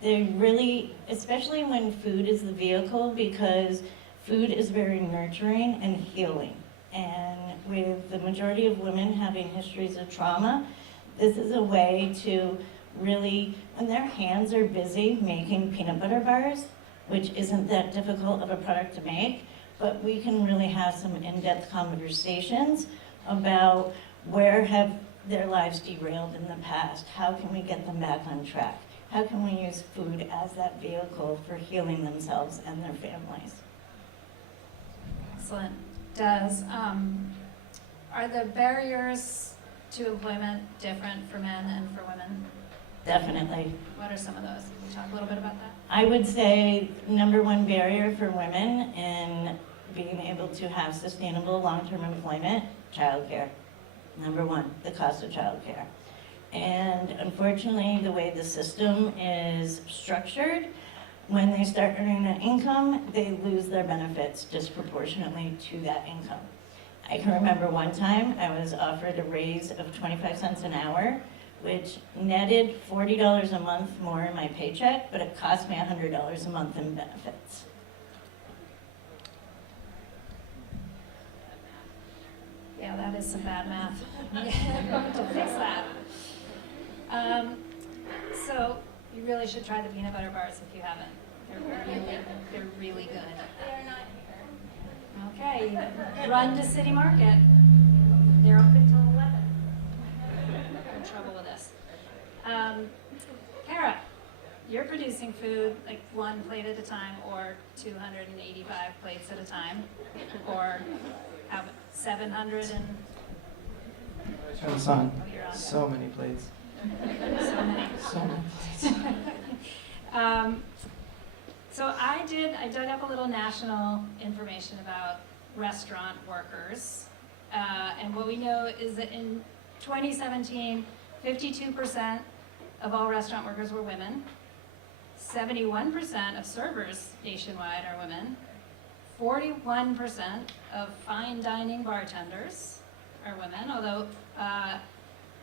they really, especially when food is the vehicle, because food is very nurturing and healing. And with the majority of women having histories of trauma, this is a way to really, when their hands are busy making peanut butter bars, which isn't that difficult of a product to make, but we can really have some in-depth conversations about where have their lives derailed in the past, how can we get them back on track, how can we use food as that vehicle for healing themselves and their families. Excellent. Are the barriers to employment different for men and for women? Definitely. What are some of those? Can you talk a little bit about that? I would say number one barrier for women in being able to have sustainable long-term employment, childcare. Number one, the cost of childcare. And unfortunately, the way the system is structured, when they start earning an income, they lose their benefits disproportionately to that income. I can remember one time I was offered a raise of 25 cents an hour, which netted $40 a month more in my paycheck, but it cost me $100 a month in benefits. Yeah, that is some bad math. To fix that. So you really should try the peanut butter bars if you haven't. They're really good. Okay, run to City Market. They're open till 11. I'm in trouble with this. Kara, you're producing food like one plate at a time, or 285 plates at a time, or 700 and Turn this on. oh, you're on. So many plates. So many. So many plates. So I dug up a little national information about restaurant workers. And what we know is that in 2017, 52% of all restaurant workers were women. 71% of servers nationwide are women. 41% of fine dining bartenders are women, although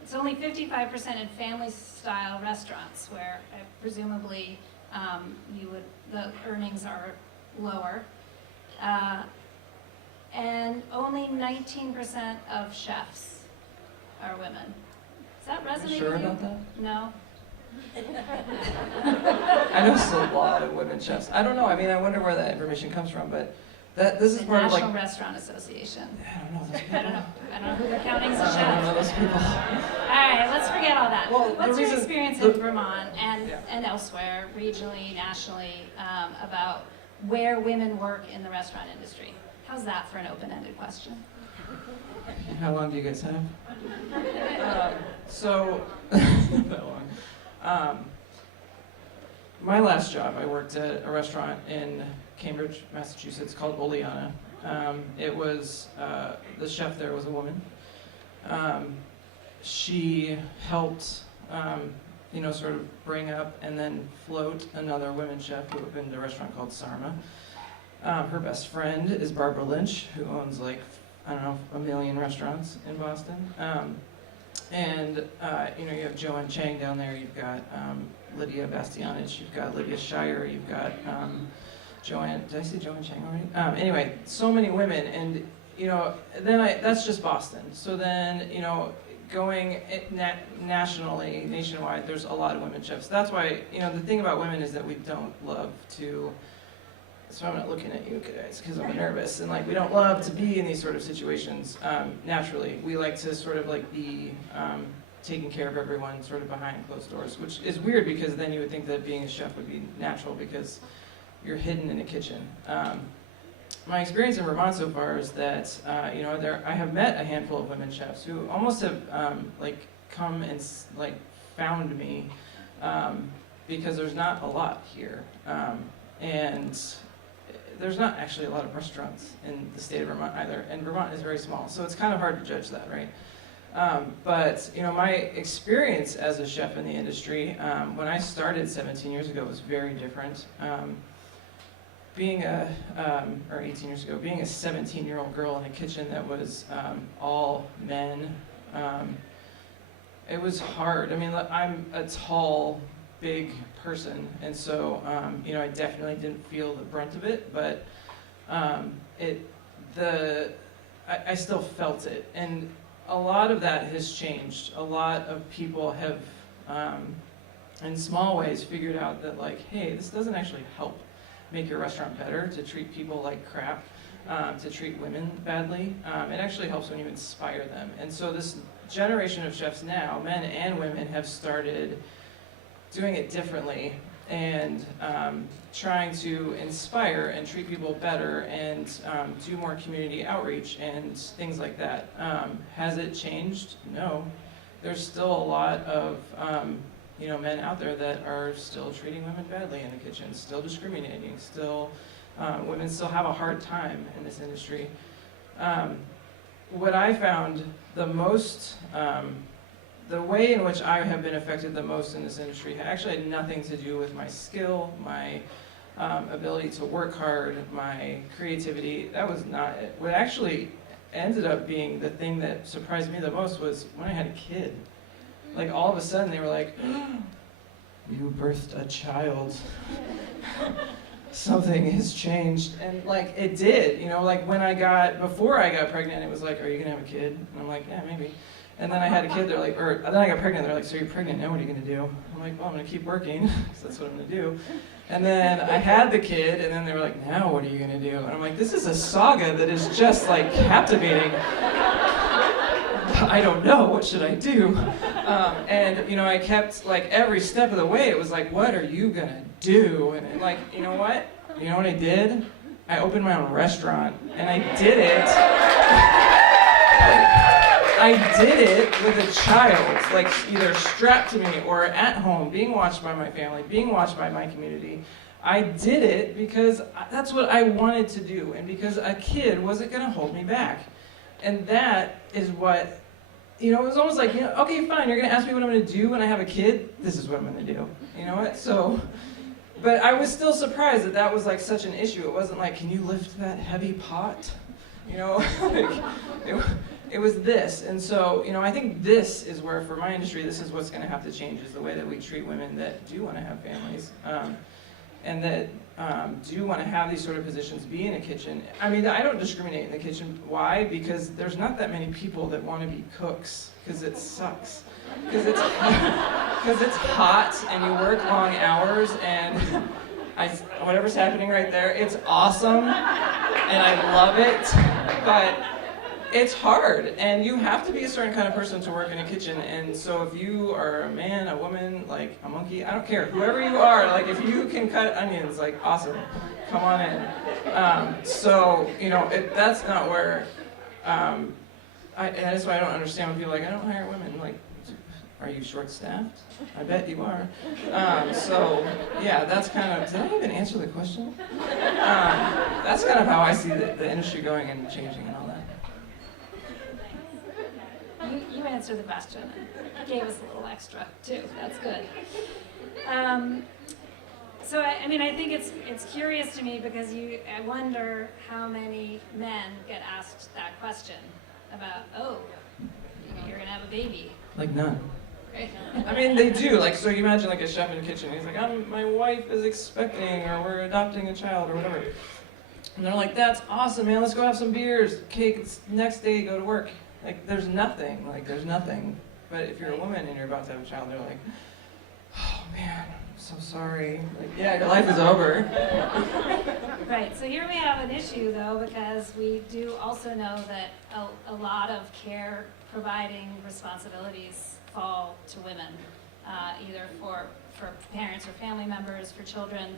it's only 55% in family-style restaurants, where presumably the earnings are lower. And only 19% of chefs are women. Does that Are resonate you sure with you? about that? No? I know there's a lot of women chefs. I don't know. I mean, I wonder where that information comes from, but this is The part of National like. Restaurant Association. I don't know those people. I don't know who they're counting as a I don't know chef. those people. All right, let's forget all that. Well, the What's your reason- experience the- in Vermont and, Yeah. and elsewhere, regionally, nationally, about where women work in the restaurant industry? How's that for an open-ended question? How long do you guys have? So, not that long. My last job, I worked at a restaurant in Cambridge, Massachusetts called Oleana. It was, the chef there was a woman. She helped, sort of bring up and then float another women chef who opened a restaurant called Sarma. Her best friend is Barbara Lynch, who owns like, I don't know, 1 million restaurants in Boston. You have Joanne Chang down there, you've got Lydia Bastianich, you've got Lydia Shire, you've got Joanne, did I say Joanne Chang already? Anyway, so many women, and that's just Boston. So then, going nationally, nationwide, there's a lot of women chefs. That's why, the thing about women is that we don't love to, so I'm not looking at you guys because I'm nervous, and like we don't love to be in these sort of situations naturally. We like to sort of like be taking care of everyone sort of behind closed doors, which is weird because then you would think that being a chef would be natural because you're hidden in a kitchen. My experience in Vermont so far is that I have met a handful of women chefs who almost have come and found me because there's not a lot here, and there's not actually a lot of restaurants in the state of Vermont either, and Vermont is very small, so it's kind of hard to judge that, right? But my experience as a chef in the industry, when I started 17 years ago, was very different. being or 18 years ago, being a 17-year-old girl in a kitchen that was all men, it was hard. I mean, I'm a tall, big person, and so, I definitely didn't feel the brunt of it, but I still felt it, and a lot of that has changed. A lot of people have, in small ways, figured out that, like, hey, this doesn't actually help make your restaurant better to treat people like crap, to treat women badly. It actually helps when you inspire them. And so this generation of chefs now, men and women, have started doing it differently and trying to inspire and treat people better and do more community outreach and things like that. Has it changed? No. There's still a lot of men out there that are still treating women badly in the kitchen, still discriminating, still women still have a hard time in this industry. What I found the most, the way in which I have been affected the most in this industry actually had nothing to do with my skill, my ability to work hard, my creativity. That was not it. What actually ended up being the thing that surprised me the most was when I had a kid. Like, all of a sudden they were like, you birthed a child. Something has changed. And like, it did, like before I got pregnant, it was like, are you gonna have a kid? And I'm like, yeah, maybe. And then I had a kid, then I got pregnant, they're like, so you're pregnant, now what are you gonna do? I'm like, well, I'm gonna keep working, because that's what I'm gonna do. And then I had the kid, and then they were like, now what are you gonna do? And I'm like, this is a saga that is just like captivating. I don't know, what should I do? I kept, like, every step of the way, it was like, what are you gonna do? And like, you know what I did? I opened my own restaurant, and I did it. I did it with a child, like, either strapped to me or at home, being watched by my family, being watched by my community. I did it because that's what I wanted to do, and because a kid wasn't gonna hold me back. And that is what, it was almost like, okay, fine, you're gonna ask me what I'm gonna do when I have a kid? This is what I'm gonna do. You know what? So, but I was still surprised that that was like such an issue. It wasn't like, can you lift that heavy pot? It was this. And so, I think this is where, for my industry, this is what's gonna have to change, is the way that we treat women that do wanna have families. And that do want to have these sort of positions, be in a kitchen. I mean, I don't discriminate in the kitchen. Why? Because there's not that many people that want to be cooks, because it sucks. Because it's hot, and you work long hours, and whatever's happening right there, it's awesome, and I love it, but it's hard, and you have to be a certain kind of person to work in a kitchen. And so if you are a man, a woman, like a monkey, I don't care, whoever you are, like, if you can cut onions, like, awesome, come on in. That's not where, that's why I don't understand when people are like, I don't hire women. Like, are you short-staffed? I bet you are. Yeah, that's kind of, did I even answer the question? That's kind of how I see the industry going and changing and all that. You answered the question and gave us a little extra too. That's good. I think it's curious to me because I wonder how many men get asked that question about, you're gonna have a baby. Like, none. Right? I mean, they do. Like, so you imagine like a chef in the kitchen. He's like, my wife is expecting, or we're adopting a child, or whatever. And they're like, that's awesome, man. Let's go have some beers, cake. It's next day, go to work. Like, there's nothing. But if you're a woman and you're about to have a child, they're like, oh man, I'm so sorry. Like, yeah, your life is over. Right, so here we have an issue though, because we do also know that a lot of care providing responsibilities fall to women, either for parents or family members, for children,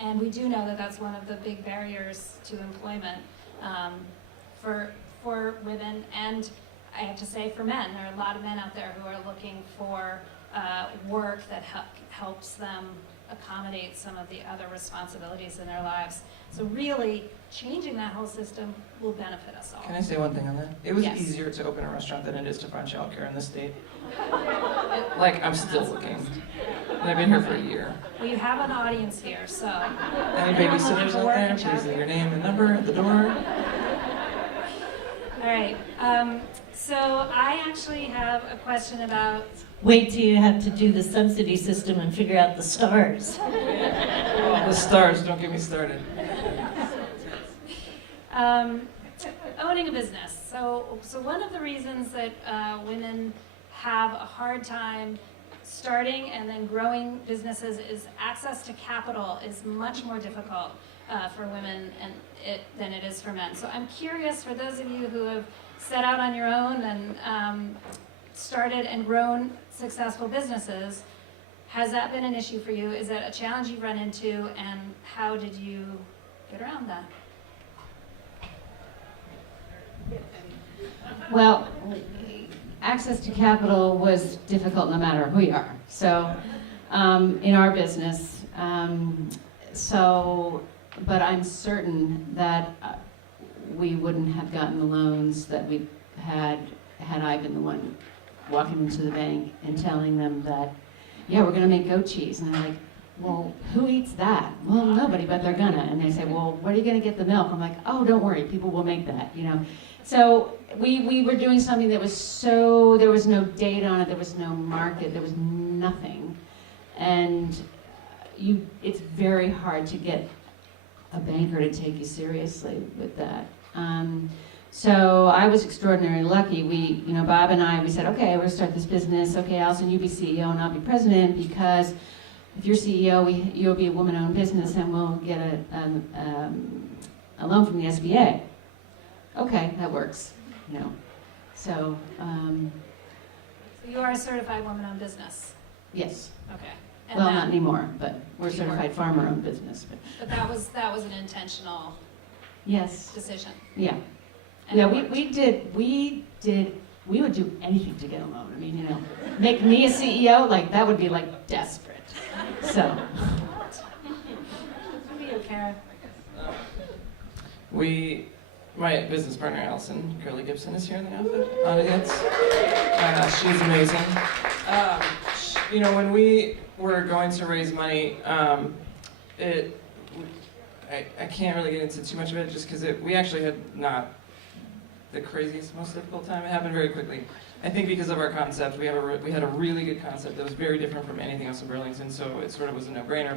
and we do know that that's one of the big barriers to employment for women, and I have to say for men. There are a lot of men out there who are looking for work that helps them accommodate some of the other responsibilities in their lives. So really, changing that whole system will benefit us all. Can I say one thing on that? It was Yes. easier to open a restaurant than it is to find childcare in this state. Like, I'm still looking. and I've been here for a year. Well, you have an audience here, so. Any Anyone looking babysitters for out work there? in Please leave childcare? your name and number at the door. All right, so I actually have a question about, Wait till you have to do the subsidy system and figure out the stars. The stars, don't get me started. owning a business. So one of the reasons that women have a hard time starting and then growing businesses is access to capital is much more difficult for women than it is for men. So I'm curious, for those of you who have set out on your own and started and grown successful businesses, has that been an issue for you? Is that a challenge you've run into, and how did you get around that? Well, access to capital was difficult no matter who you are. So, in our business, but I'm certain that we wouldn't have gotten the loans that we had I been the one walking into the bank and telling them that, yeah, we're going to make goat cheese. And they're like, well, who eats that? Well, nobody, but they're gonna. And they say, well, where are you going to get the milk? I'm like, oh, don't worry, people will make that, you know. So we were doing something that was there was no date on it, there was no market, there was nothing. And it's very hard to get a banker to take you seriously with that. So I was extraordinarily lucky. Bob and I, we said, okay, we're going to start this business. Okay, Allison, you be CEO and I'll be president, because if you're CEO, you'll be a woman-owned business and we'll get a loan from the SBA. Okay, that works, you know. So, So you are a certified woman-owned business? yes. Okay. And Well, that- not anymore, but we're You were. certified farmer-owned business. But But that was an intentional yes, decision? yeah. And Yeah, it we worked. we would do anything to get a loan. I mean, you know, make me a CEO, like that would be like desperate. So, Who do you, Kara? My business partner, Allison Curly Gibson, is here in the audience. She's amazing. When we were going to raise money, I can't really get into too much of it just because we actually had not the craziest, most difficult time. It happened very quickly. I think because of our concept, we had a really good concept that was very different from anything else in Burlington, so it sort of was a no-brainer.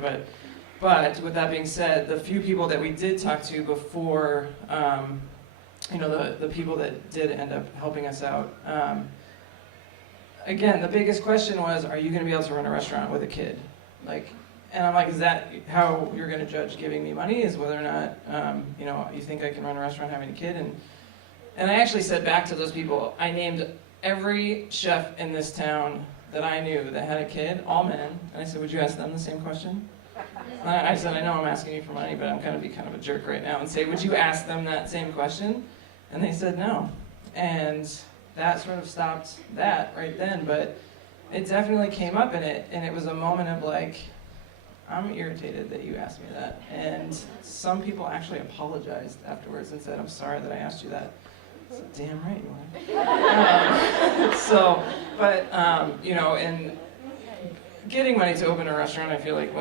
But with that being said, the few people that we did talk to before, the people that did end up helping us out, again, the biggest question was, are you going to be able to run a restaurant with a kid? And I'm like, is that how you're going to judge giving me money? Is whether or not, you think I can run a restaurant having a kid? And I actually said back to those people, I named every chef in this town that I knew that had a kid, all men, and I said, would you ask them the same question? I said, I know I'm asking you for money, but I'm going to be kind of a jerk right now and say, would you ask them that same question? And they said no. And that sort of stopped that right then, but it definitely came up in it, and it was a moment of like, I'm irritated that you asked me that. And some people actually apologized afterwards and said, I'm sorry that I asked you that. I said, damn right you are. And getting money to open a restaurant, I feel like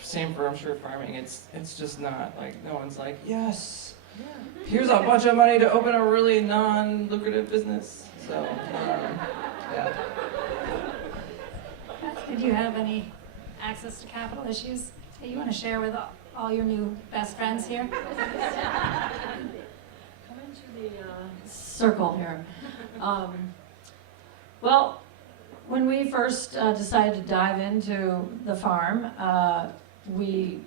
same for, I'm sure, farming, it's just not, no one's like, yes, here's a bunch of money to open a really non-lucrative business. So, yeah. Did you have any access to capital issues that you want to share with all your new best friends here? Come into the circle here. Well, when we first decided to dive into the farm, we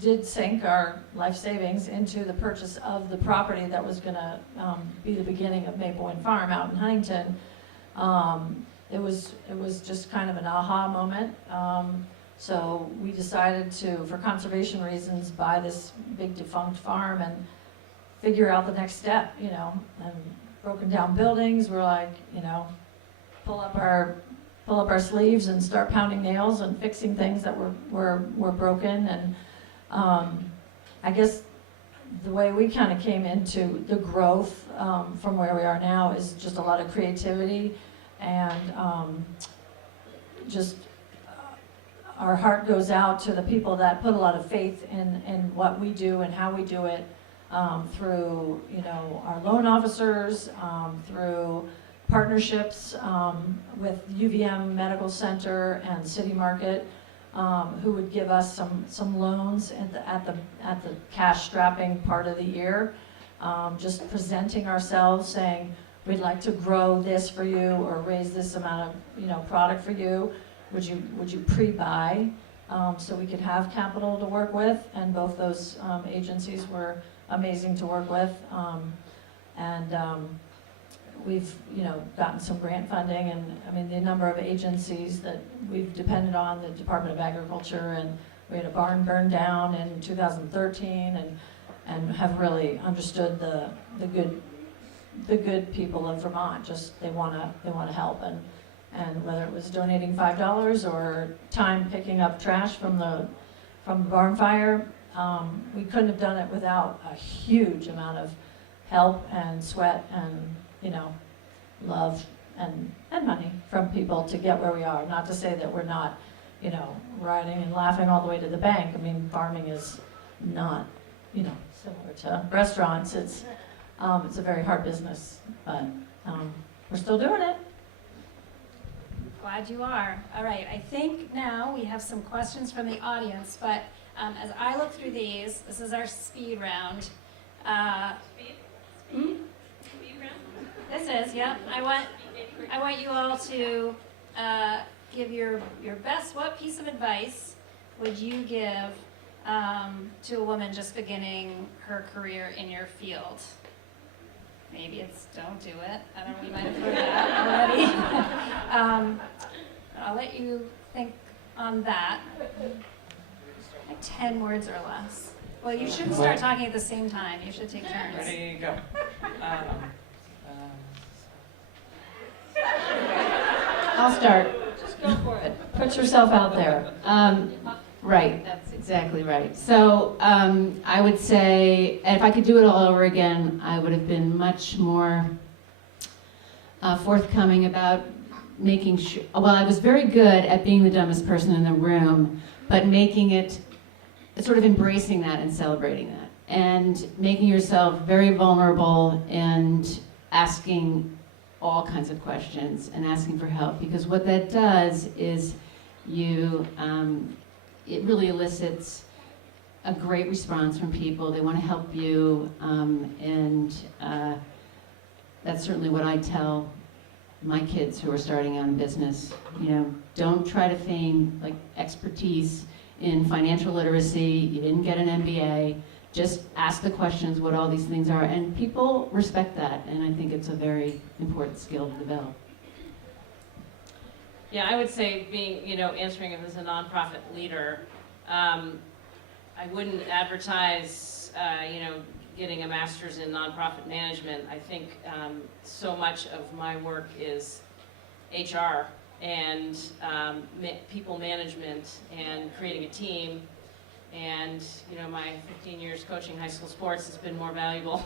did sink our life savings into the purchase of the property that was going to be the beginning of Maple Wind Farm out in Huntington. It was just kind of an aha moment. So we decided to, for conservation reasons, buy this big defunct farm and figure out the next step, and broken down buildings. We're like, pull up our sleeves and start pounding nails and fixing things that were broken. And I guess the way we kind of came into the growth from where we are now is just a lot of creativity and just our heart goes out to the people that put a lot of faith in what we do and how we do it, through, you know, our loan officers, through partnerships with UVM Medical Center and City Market, who would give us some loans at the cash strapping part of the year, just presenting ourselves, saying we'd like to grow this for you or raise this amount of, you know, product for you. Would you pre-buy so we could have capital to work with? And both those agencies were amazing to work with, we've, you know, gotten some grant funding, and I mean the number of agencies that we've depended on, the Department of Agriculture, and we had a barn burned down in 2013, and have really understood the good people of Vermont. Just they want to help, and whether it was donating $5 or time picking up trash from the barn fire, we couldn't have done it without a huge amount of help and sweat and, you know, love and money from people to get where we are. Not to say that we're not, you know, riding and laughing all the way to the bank. I mean, farming is not, you know, similar to restaurants. It's a very hard business, but we're still doing it. Glad you are. All right, I think now we have some questions from the audience, but as I look through these, this is our speed round. Speed round? This is, yep. I want you all to give your best. What piece of advice would you give to a woman just beginning her career in your field? Maybe it's don't do it. I don't know, you might have heard that already. I'll let you think on that. Like 10 words or less. Well, you shouldn't start talking at the same time. You should take turns. Ready, go. I'll start. Just go for it. Put yourself out there. Right, that's exactly right. So I would say, if I could do it all over again, I would have been much more forthcoming about making sure, well, I was very good at being the dumbest person in the room, but making it, sort of embracing that and celebrating that, and making yourself very vulnerable and asking all kinds of questions and asking for help, because what that does is it really elicits a great response from people. They want to help you, and that's certainly what I tell my kids who are starting out in business. You know, don't try to feign like expertise in financial literacy. You didn't get an MBA. Just ask the questions what all these things are, and people respect that, and I think it's a very important skill to develop. Yeah, I would say being, you know, answering it as a nonprofit leader, I wouldn't advertise, you know, getting a master's in nonprofit management. I think so much of my work is HR and people management and creating a team. And, you know, my 15 years coaching high school sports has been more valuable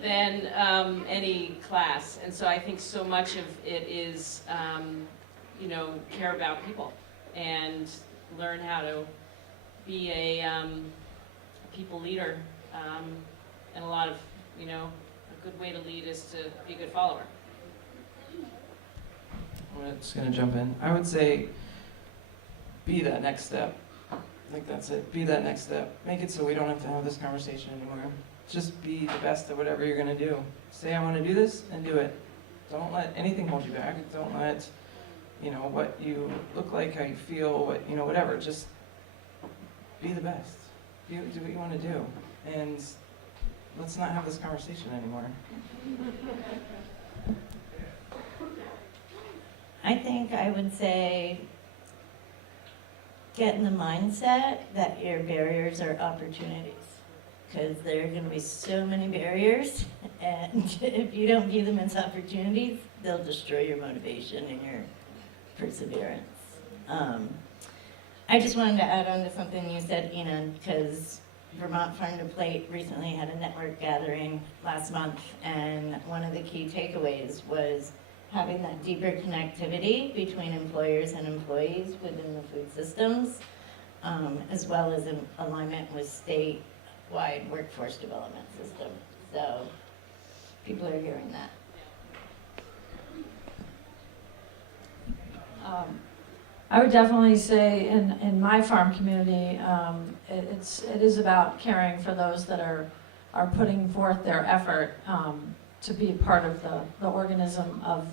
than any class. And so I think so much of it is, you know, care about people and learn how to be a people leader. And a lot of, you know, a good way to lead is to be a good follower. I'm just going to jump in. I would say be that next step. I think that's it. Be that next step. Make it so we don't have to have this conversation anymore. Just be the best at whatever you're going to do. Say, I want to do this, and do it. Don't let anything hold you back. Don't let, you know, what you look like, how you feel, what, you know, whatever. Just be the best. Do what you want to do. And let's not have this conversation anymore. I think I would say get in the mindset that your barriers are opportunities, because there are going to be so many barriers, and if you don't view them as opportunities, they'll destroy your motivation and your perseverance. I just wanted to add on to something you said, Ina, because Vermont Farm to Plate recently had a network gathering last month, and one of the key takeaways was having that deeper connectivity between employers and employees within the food systems, as well as in alignment with statewide workforce development system. So people are hearing that. I would definitely say in my farm community, it is about caring for those that are putting forth their effort to be part of the organism of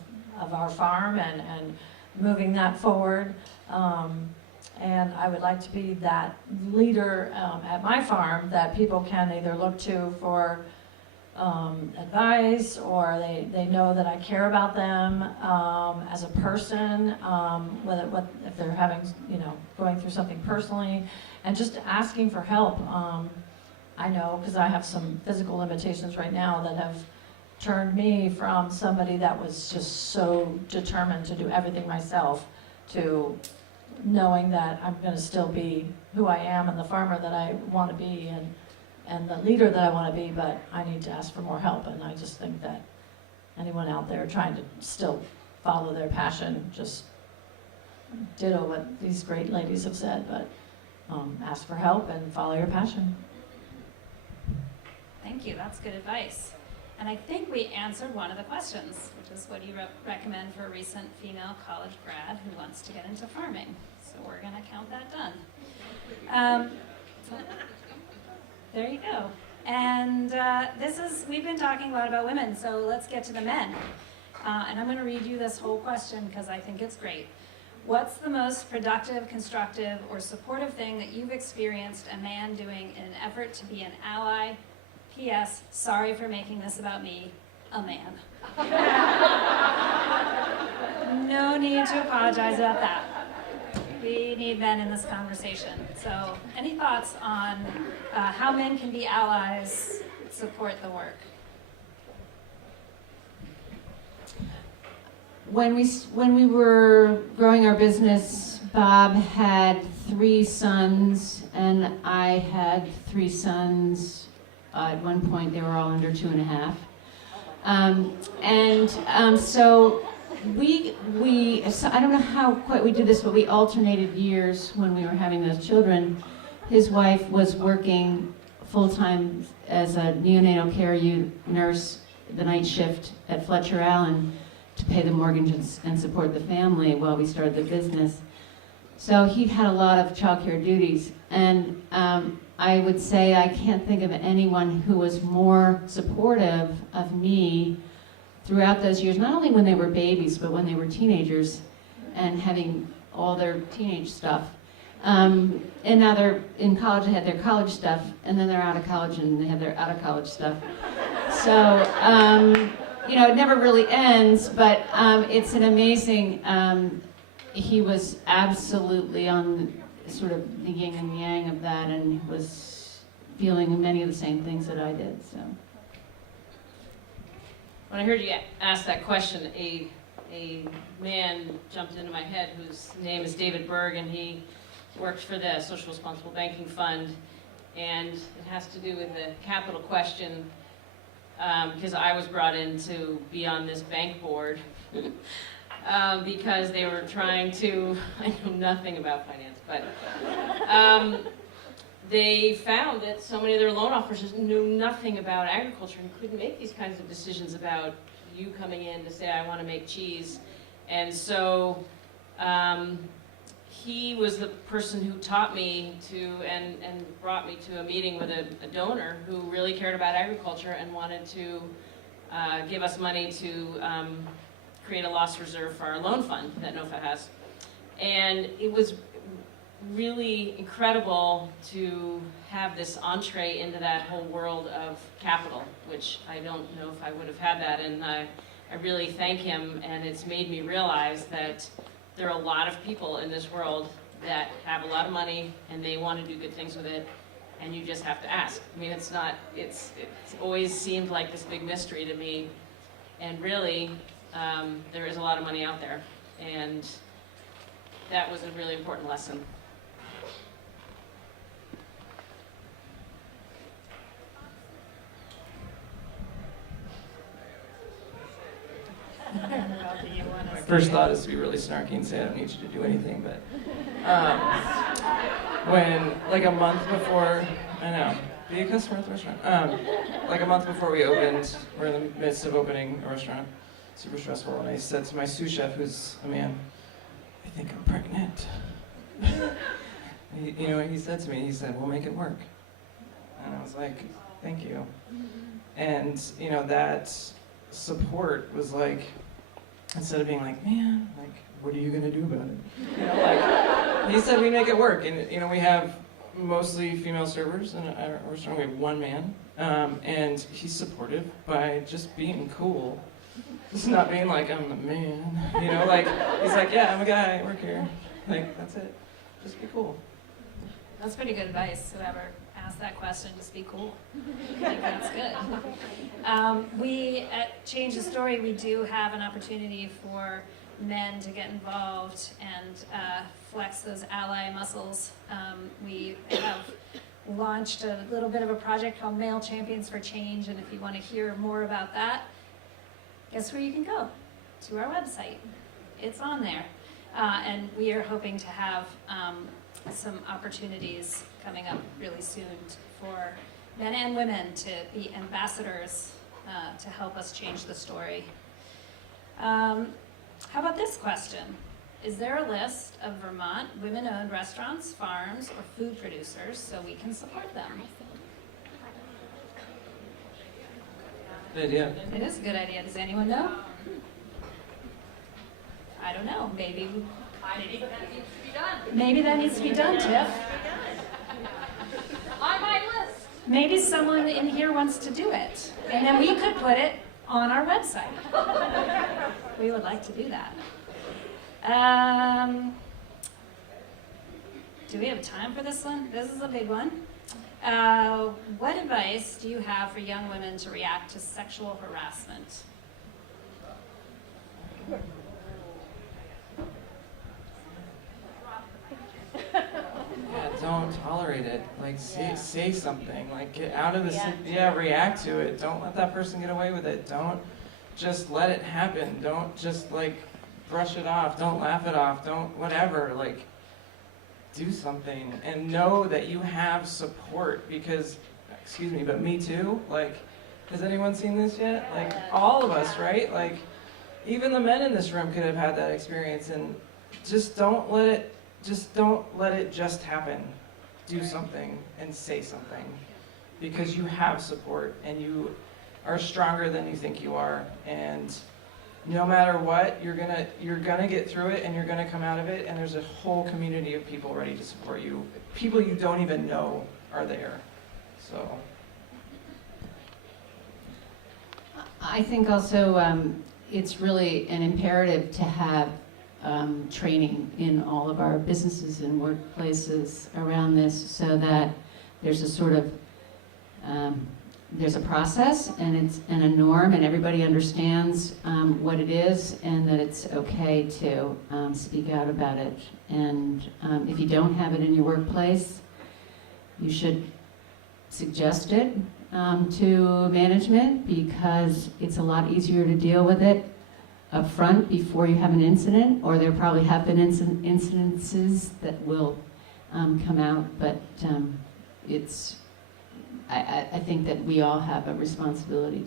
our farm and moving that forward. And I would like to be that leader at my farm that people can either look to for advice, or they know that I care about them as a person, if they're having, going through something personally, and just asking for help. I know, because I have some physical limitations right now that have turned me from somebody that was just so determined to do everything myself to knowing that I'm going to still be who I am and the farmer that I want to be and the leader that I want to be, but I need to ask for more help. And I just think that anyone out there trying to still follow their passion, just ditto what these great ladies have said, but ask for help and follow your passion. Thank you, that's good advice. And I think we answered one of the questions, which is what do you recommend for a recent female college grad who wants to get into farming? So we're gonna count that done. There you go. And we've been talking a lot about women, so let's get to the men. And I'm gonna read you this whole question because I think it's great. What's the most productive, constructive, or supportive thing that you've experienced a man doing in an effort to be an ally? P.S. Sorry for making this about me, a man. No need to apologize about that. We need men in this conversation. So, any thoughts on how men can be allies, support the work? When we were growing our business, Bob had 3 sons, and I had 3 sons. At one point, they were all under 2.5. So I don't know how quite we did this, but we alternated years when we were having those children. His wife was working full-time as a neonatal care nurse, the night shift at Fletcher Allen, to pay the mortgages and support the family while we started the business. So he had a lot of childcare duties, and I would say I can't think of anyone who was more supportive of me throughout those years, not only when they were babies, but when they were teenagers and having all their teenage stuff. And now they're in college, they had their college stuff, and then they're out of college and they have their out of college stuff. So, it never really ends, but it's an amazing, he was absolutely on sort of the yin and yang of that, and was feeling many of the same things that I did. So, When I heard you ask that question, a man jumped into my head whose name is David Berg, and he worked for the Social Responsible Banking Fund, and it has to do with the capital question, because I was brought in to be on this bank board because they were trying to, I know nothing about finance, but they found that so many of their loan officers knew nothing about agriculture and couldn't make these kinds of decisions about you coming in to say, I want to make cheese. And so he was the person who taught me to, and brought me to a meeting with a donor who really cared about agriculture and wanted to give us money to create a loss reserve for our loan fund that NOFA has. And it was really incredible to have this entree into that whole world of capital, which I don't know if I would have had that, and I really thank him, and it's made me realize that there are a lot of people in this world that have a lot of money and they want to do good things with it, and you just have to ask. I mean, it's always seemed like this big mystery to me, and really, there is a lot of money out there, and that was a really important lesson. About the want My to first thought is to be really snarky and say I don't need you to do anything, but when, like a month before, I know, be a customer at the restaurant. Like a month before we opened, we're in the midst of opening a restaurant, super stressful, and I said to my sous chef, who's a man, I think I'm pregnant. You know what he said to me? He said, we'll make it work. And I was like, thank you. And, you know, that support was like, instead of being like, man, like, what are you gonna do about it? You know, like, he said we make it work. And, you know, we have mostly female servers in our restaurant. We have one man. And he's supportive by just being cool. Just not being like, I'm the man. You know, like, he's like, yeah, I'm a guy, I work here. Like, that's it. Just be cool. That's pretty good advice, whoever asked that question, just be cool. I think that's good. We, at Change the Story, we do have an opportunity for men to get involved and flex those ally muscles. We have launched a little bit of a project called Male Champions for Change, and if you want to hear more about that, guess where you can go? To our website. It's on there. And we are hoping to have some opportunities coming up really soon for men and women to be ambassadors to help us change the story. How about this question? Is there a list of Vermont women-owned restaurants, farms, or food producers so we can support them? Good idea. It is a good idea. Does anyone know? I don't know. Maybe that needs to be done, Tiff. On my list. Maybe someone in here wants to do it, and then we could put it on our website. We would like to do that. Do we have time for this one? This is a big one. What advice do you have for young women to react to sexual harassment? Yeah, don't tolerate it. Like, say something. Like, get out of the react to it. Don't let that person get away with it. Don't just let it happen. Don't just, like, brush it off. Don't laugh it off. Don't whatever. Like, do something. And know that you have support because, excuse me, but me too. Like, has anyone seen this yet? Like, all of us, right? Like, even the men in this room could have had that experience. And just don't let it just happen. Do something and say something because you have support and you are stronger than you think you are, and no matter what, you're gonna get through it and you're gonna come out of it, and there's a whole community of people ready to support you. People you don't even know are there. So I think also it's really an imperative to have training in all of our businesses and workplaces around this, so that there's a sort of there's a process and a norm, and everybody understands what it is, and that it's okay to speak out about it. And if you don't have it in your workplace, you should suggest it to management, because it's a lot easier to deal with it up front before you have an incident, or there probably have been incidences that will come out, but I think that we all have a responsibility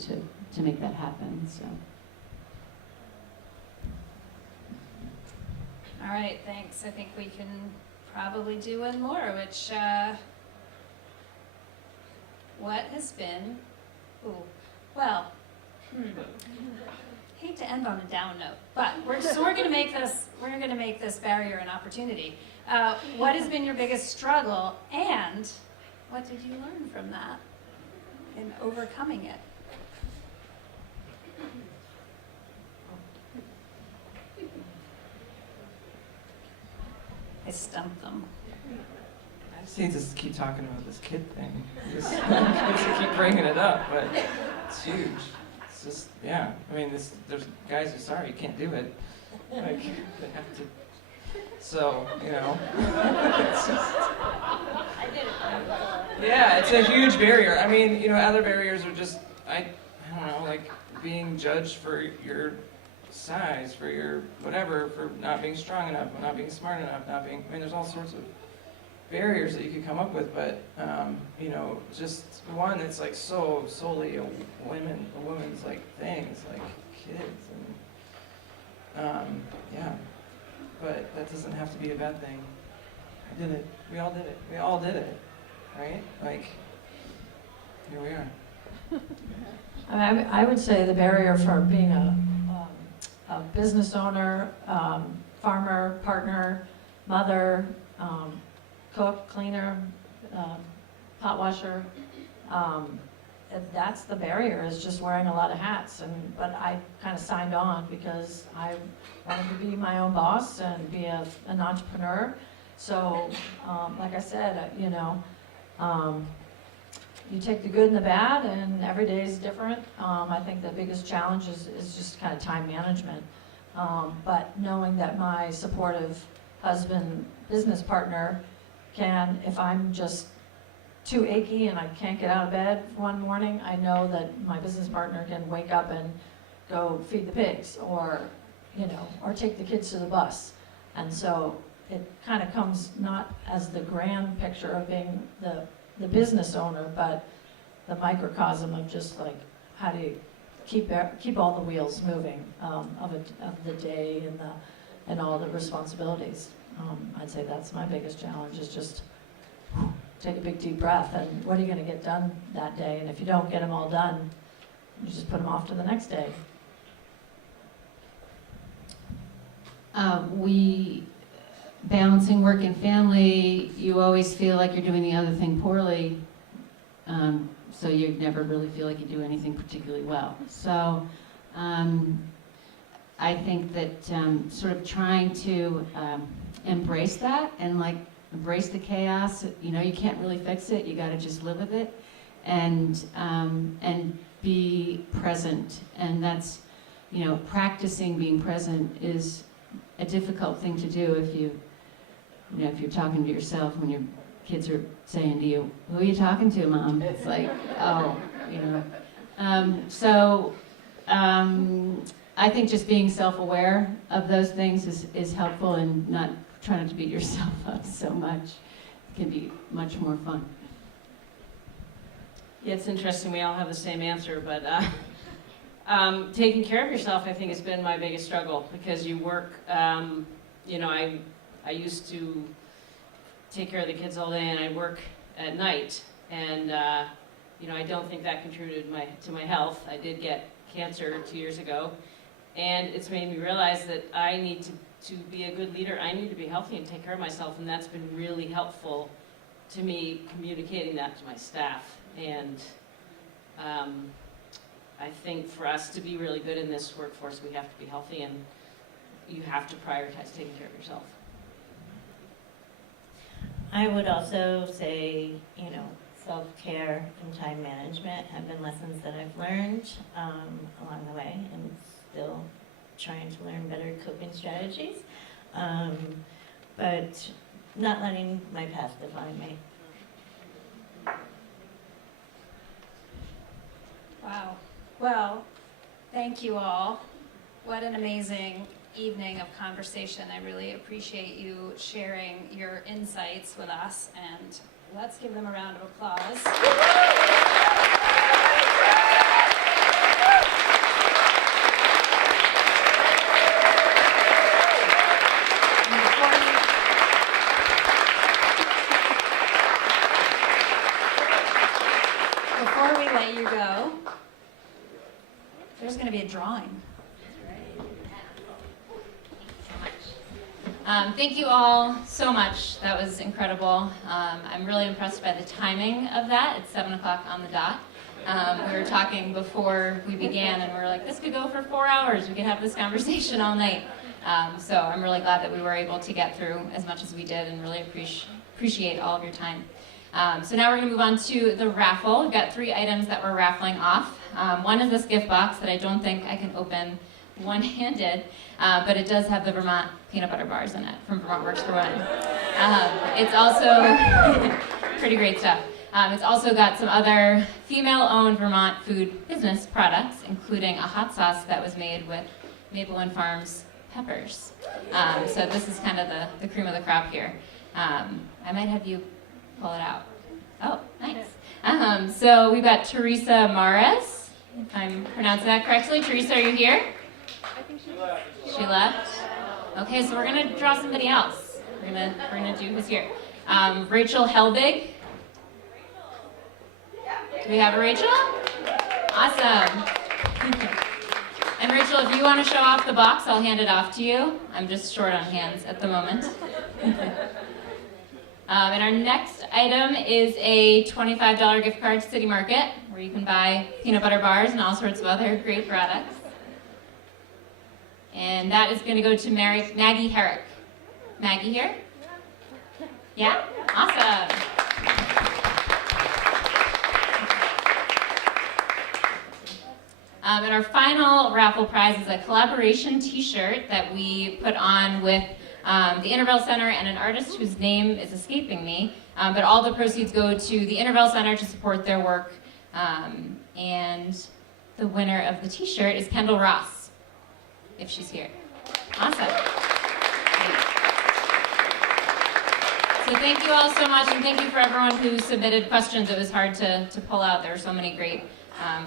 to make that happen. So. All right, thanks. I think we can probably do one more, which, what has been, hate to end on a down note, but we're gonna make this barrier an opportunity. What has been your biggest struggle, and what did you learn from that in overcoming it? I stumped them. I just hate to keep talking about this kid thing. Just keep bringing it up, but it's huge. It's just, yeah. I mean, there's guys who are sorry you can't do it. Like, they have to. So, you know, it's just. Yeah, it's a huge barrier. I mean, you know, other barriers are just, I don't know, like being judged for your size, for your whatever, for not being strong enough, not being smart enough, not being, I mean, there's all sorts of barriers that you could come up with, but, you know, just one that's like so solely a woman's like things, like kids, and, yeah, but that doesn't have to be a bad thing. I did it, we all did it, right? Like, here we are. I would say the barrier for being a business owner, farmer, partner, mother, cook, cleaner, pot washer, that's the barrier, is just wearing a lot of hats. But I kind of signed on because I wanted to be my own boss and be an entrepreneur. So, like I said, you know, you take the good and the bad, and every day is different. I think the biggest challenge is just kind of time management. But knowing that my supportive husband, business partner, can, if I'm just too achy and I can't get out of bed one morning, I know that my business partner can wake up and go feed the pigs, or, you know, or take the kids to the bus. And so it kind of comes not as the grand picture of being the business owner, but the microcosm of just like, how do you keep all the wheels moving of the day and all the responsibilities. I'd say that's my biggest challenge, is just take a big deep breath, and what are you going to get done that day? And if you don't get them all done, you just put them off to the next day. Balancing work and family, you always feel like you're doing the other thing poorly, so you never really feel like you do anything particularly well. So I think that sort of trying to embrace that and like embrace the chaos. You know, you can't really fix it. You got to just live with it and be present. And that's, you know, practicing being present is a difficult thing to do if if you're talking to yourself when your kids are saying to you, "Who are you talking to, Mom?" It's like, oh, you know. I think just being self-aware of those things is helpful, and not trying to beat yourself up so much. It can be much more fun. Yeah, it's interesting. We all have the same answer, but taking care of yourself, I think, has been my biggest struggle, because you work. You know, I used to take care of the kids all day, and I work at night, and you know, I don't think that contributed to my health. I did get cancer 2 years ago, and it's made me realize that I need to be a good leader. I need to be healthy and take care of myself, and that's been really helpful to me, communicating that to my staff. And I think for us to be really good in this workforce, we have to be healthy, and you have to prioritize taking care of yourself. I would also say, you know, self-care and time management have been lessons that I've learned along the way, and still trying to learn better coping strategies, but not letting my past define me. Wow. Well, thank you all. What an amazing evening of conversation. I really appreciate you sharing your insights with us, and let's give them a round of applause. Before we let you go, there's going to be a drawing. Thank you all so much. That was incredible. I'm really impressed by the timing of that. It's 7 o'clock on the dot. We were talking before we began, and we were like, this could go for 4 hours. We could have this conversation all night. So I'm really glad that we were able to get through as much as we did, and really appreciate all of your time. So now we're going to move on to the raffle. We've got 3 items that we're raffling off. One is this gift box that I don't think I can open one-handed, but it does have the Vermont peanut butter bars in it from Vermont Works for Women. It's also pretty great stuff. It's also got some other female-owned Vermont food business products, including a hot sauce that was made with Maple Farms peppers. So this is kind of the cream of the crop here. I might have you pull it out. Oh, nice. So we've got Teresa Mares, if I'm pronouncing that correctly. Teresa, are you here? I think She left? Okay, so we're gonna draw somebody else. We're gonna do who's here. Rachel Helbig. Do we have a Rachel? Awesome. And Rachel, if you want to show off the box, I'll hand it off to you. I'm just short on hands at the moment. And our next item is a $25 gift card to City Market, where you can buy peanut butter bars and all sorts of other great products. And that is going to go to Maggie Herrick. Maggie here? Yeah? Awesome. And our final raffle prize is a collaboration t-shirt that we put on with the Intervale Center and an artist whose name is escaping me. But all the proceeds go to the Intervale Center to support their work. And the winner of the t-shirt is Kendall Ross, if she's here. Awesome. So thank you all so much, and thank you for everyone who submitted questions. It was hard to pull out. There were so many great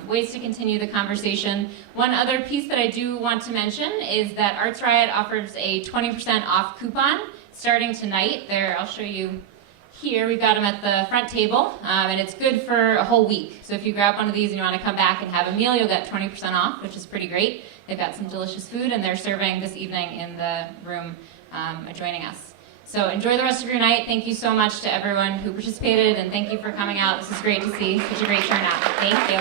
ways to continue the conversation. One other piece that I do want to mention is that Arts Riot offers a 20% off coupon starting tonight. There, I'll show you here. We've got them at the front table, and it's good for a whole week. So if you grab one of these and you want to come back and have a meal, you'll get 20% off, which is pretty great. They've got some delicious food, and they're serving this evening in the room adjoining us. So enjoy the rest of your night. Thank you so much to everyone who participated, and thank you for coming out. This is great to see such a great turnout. Thank you.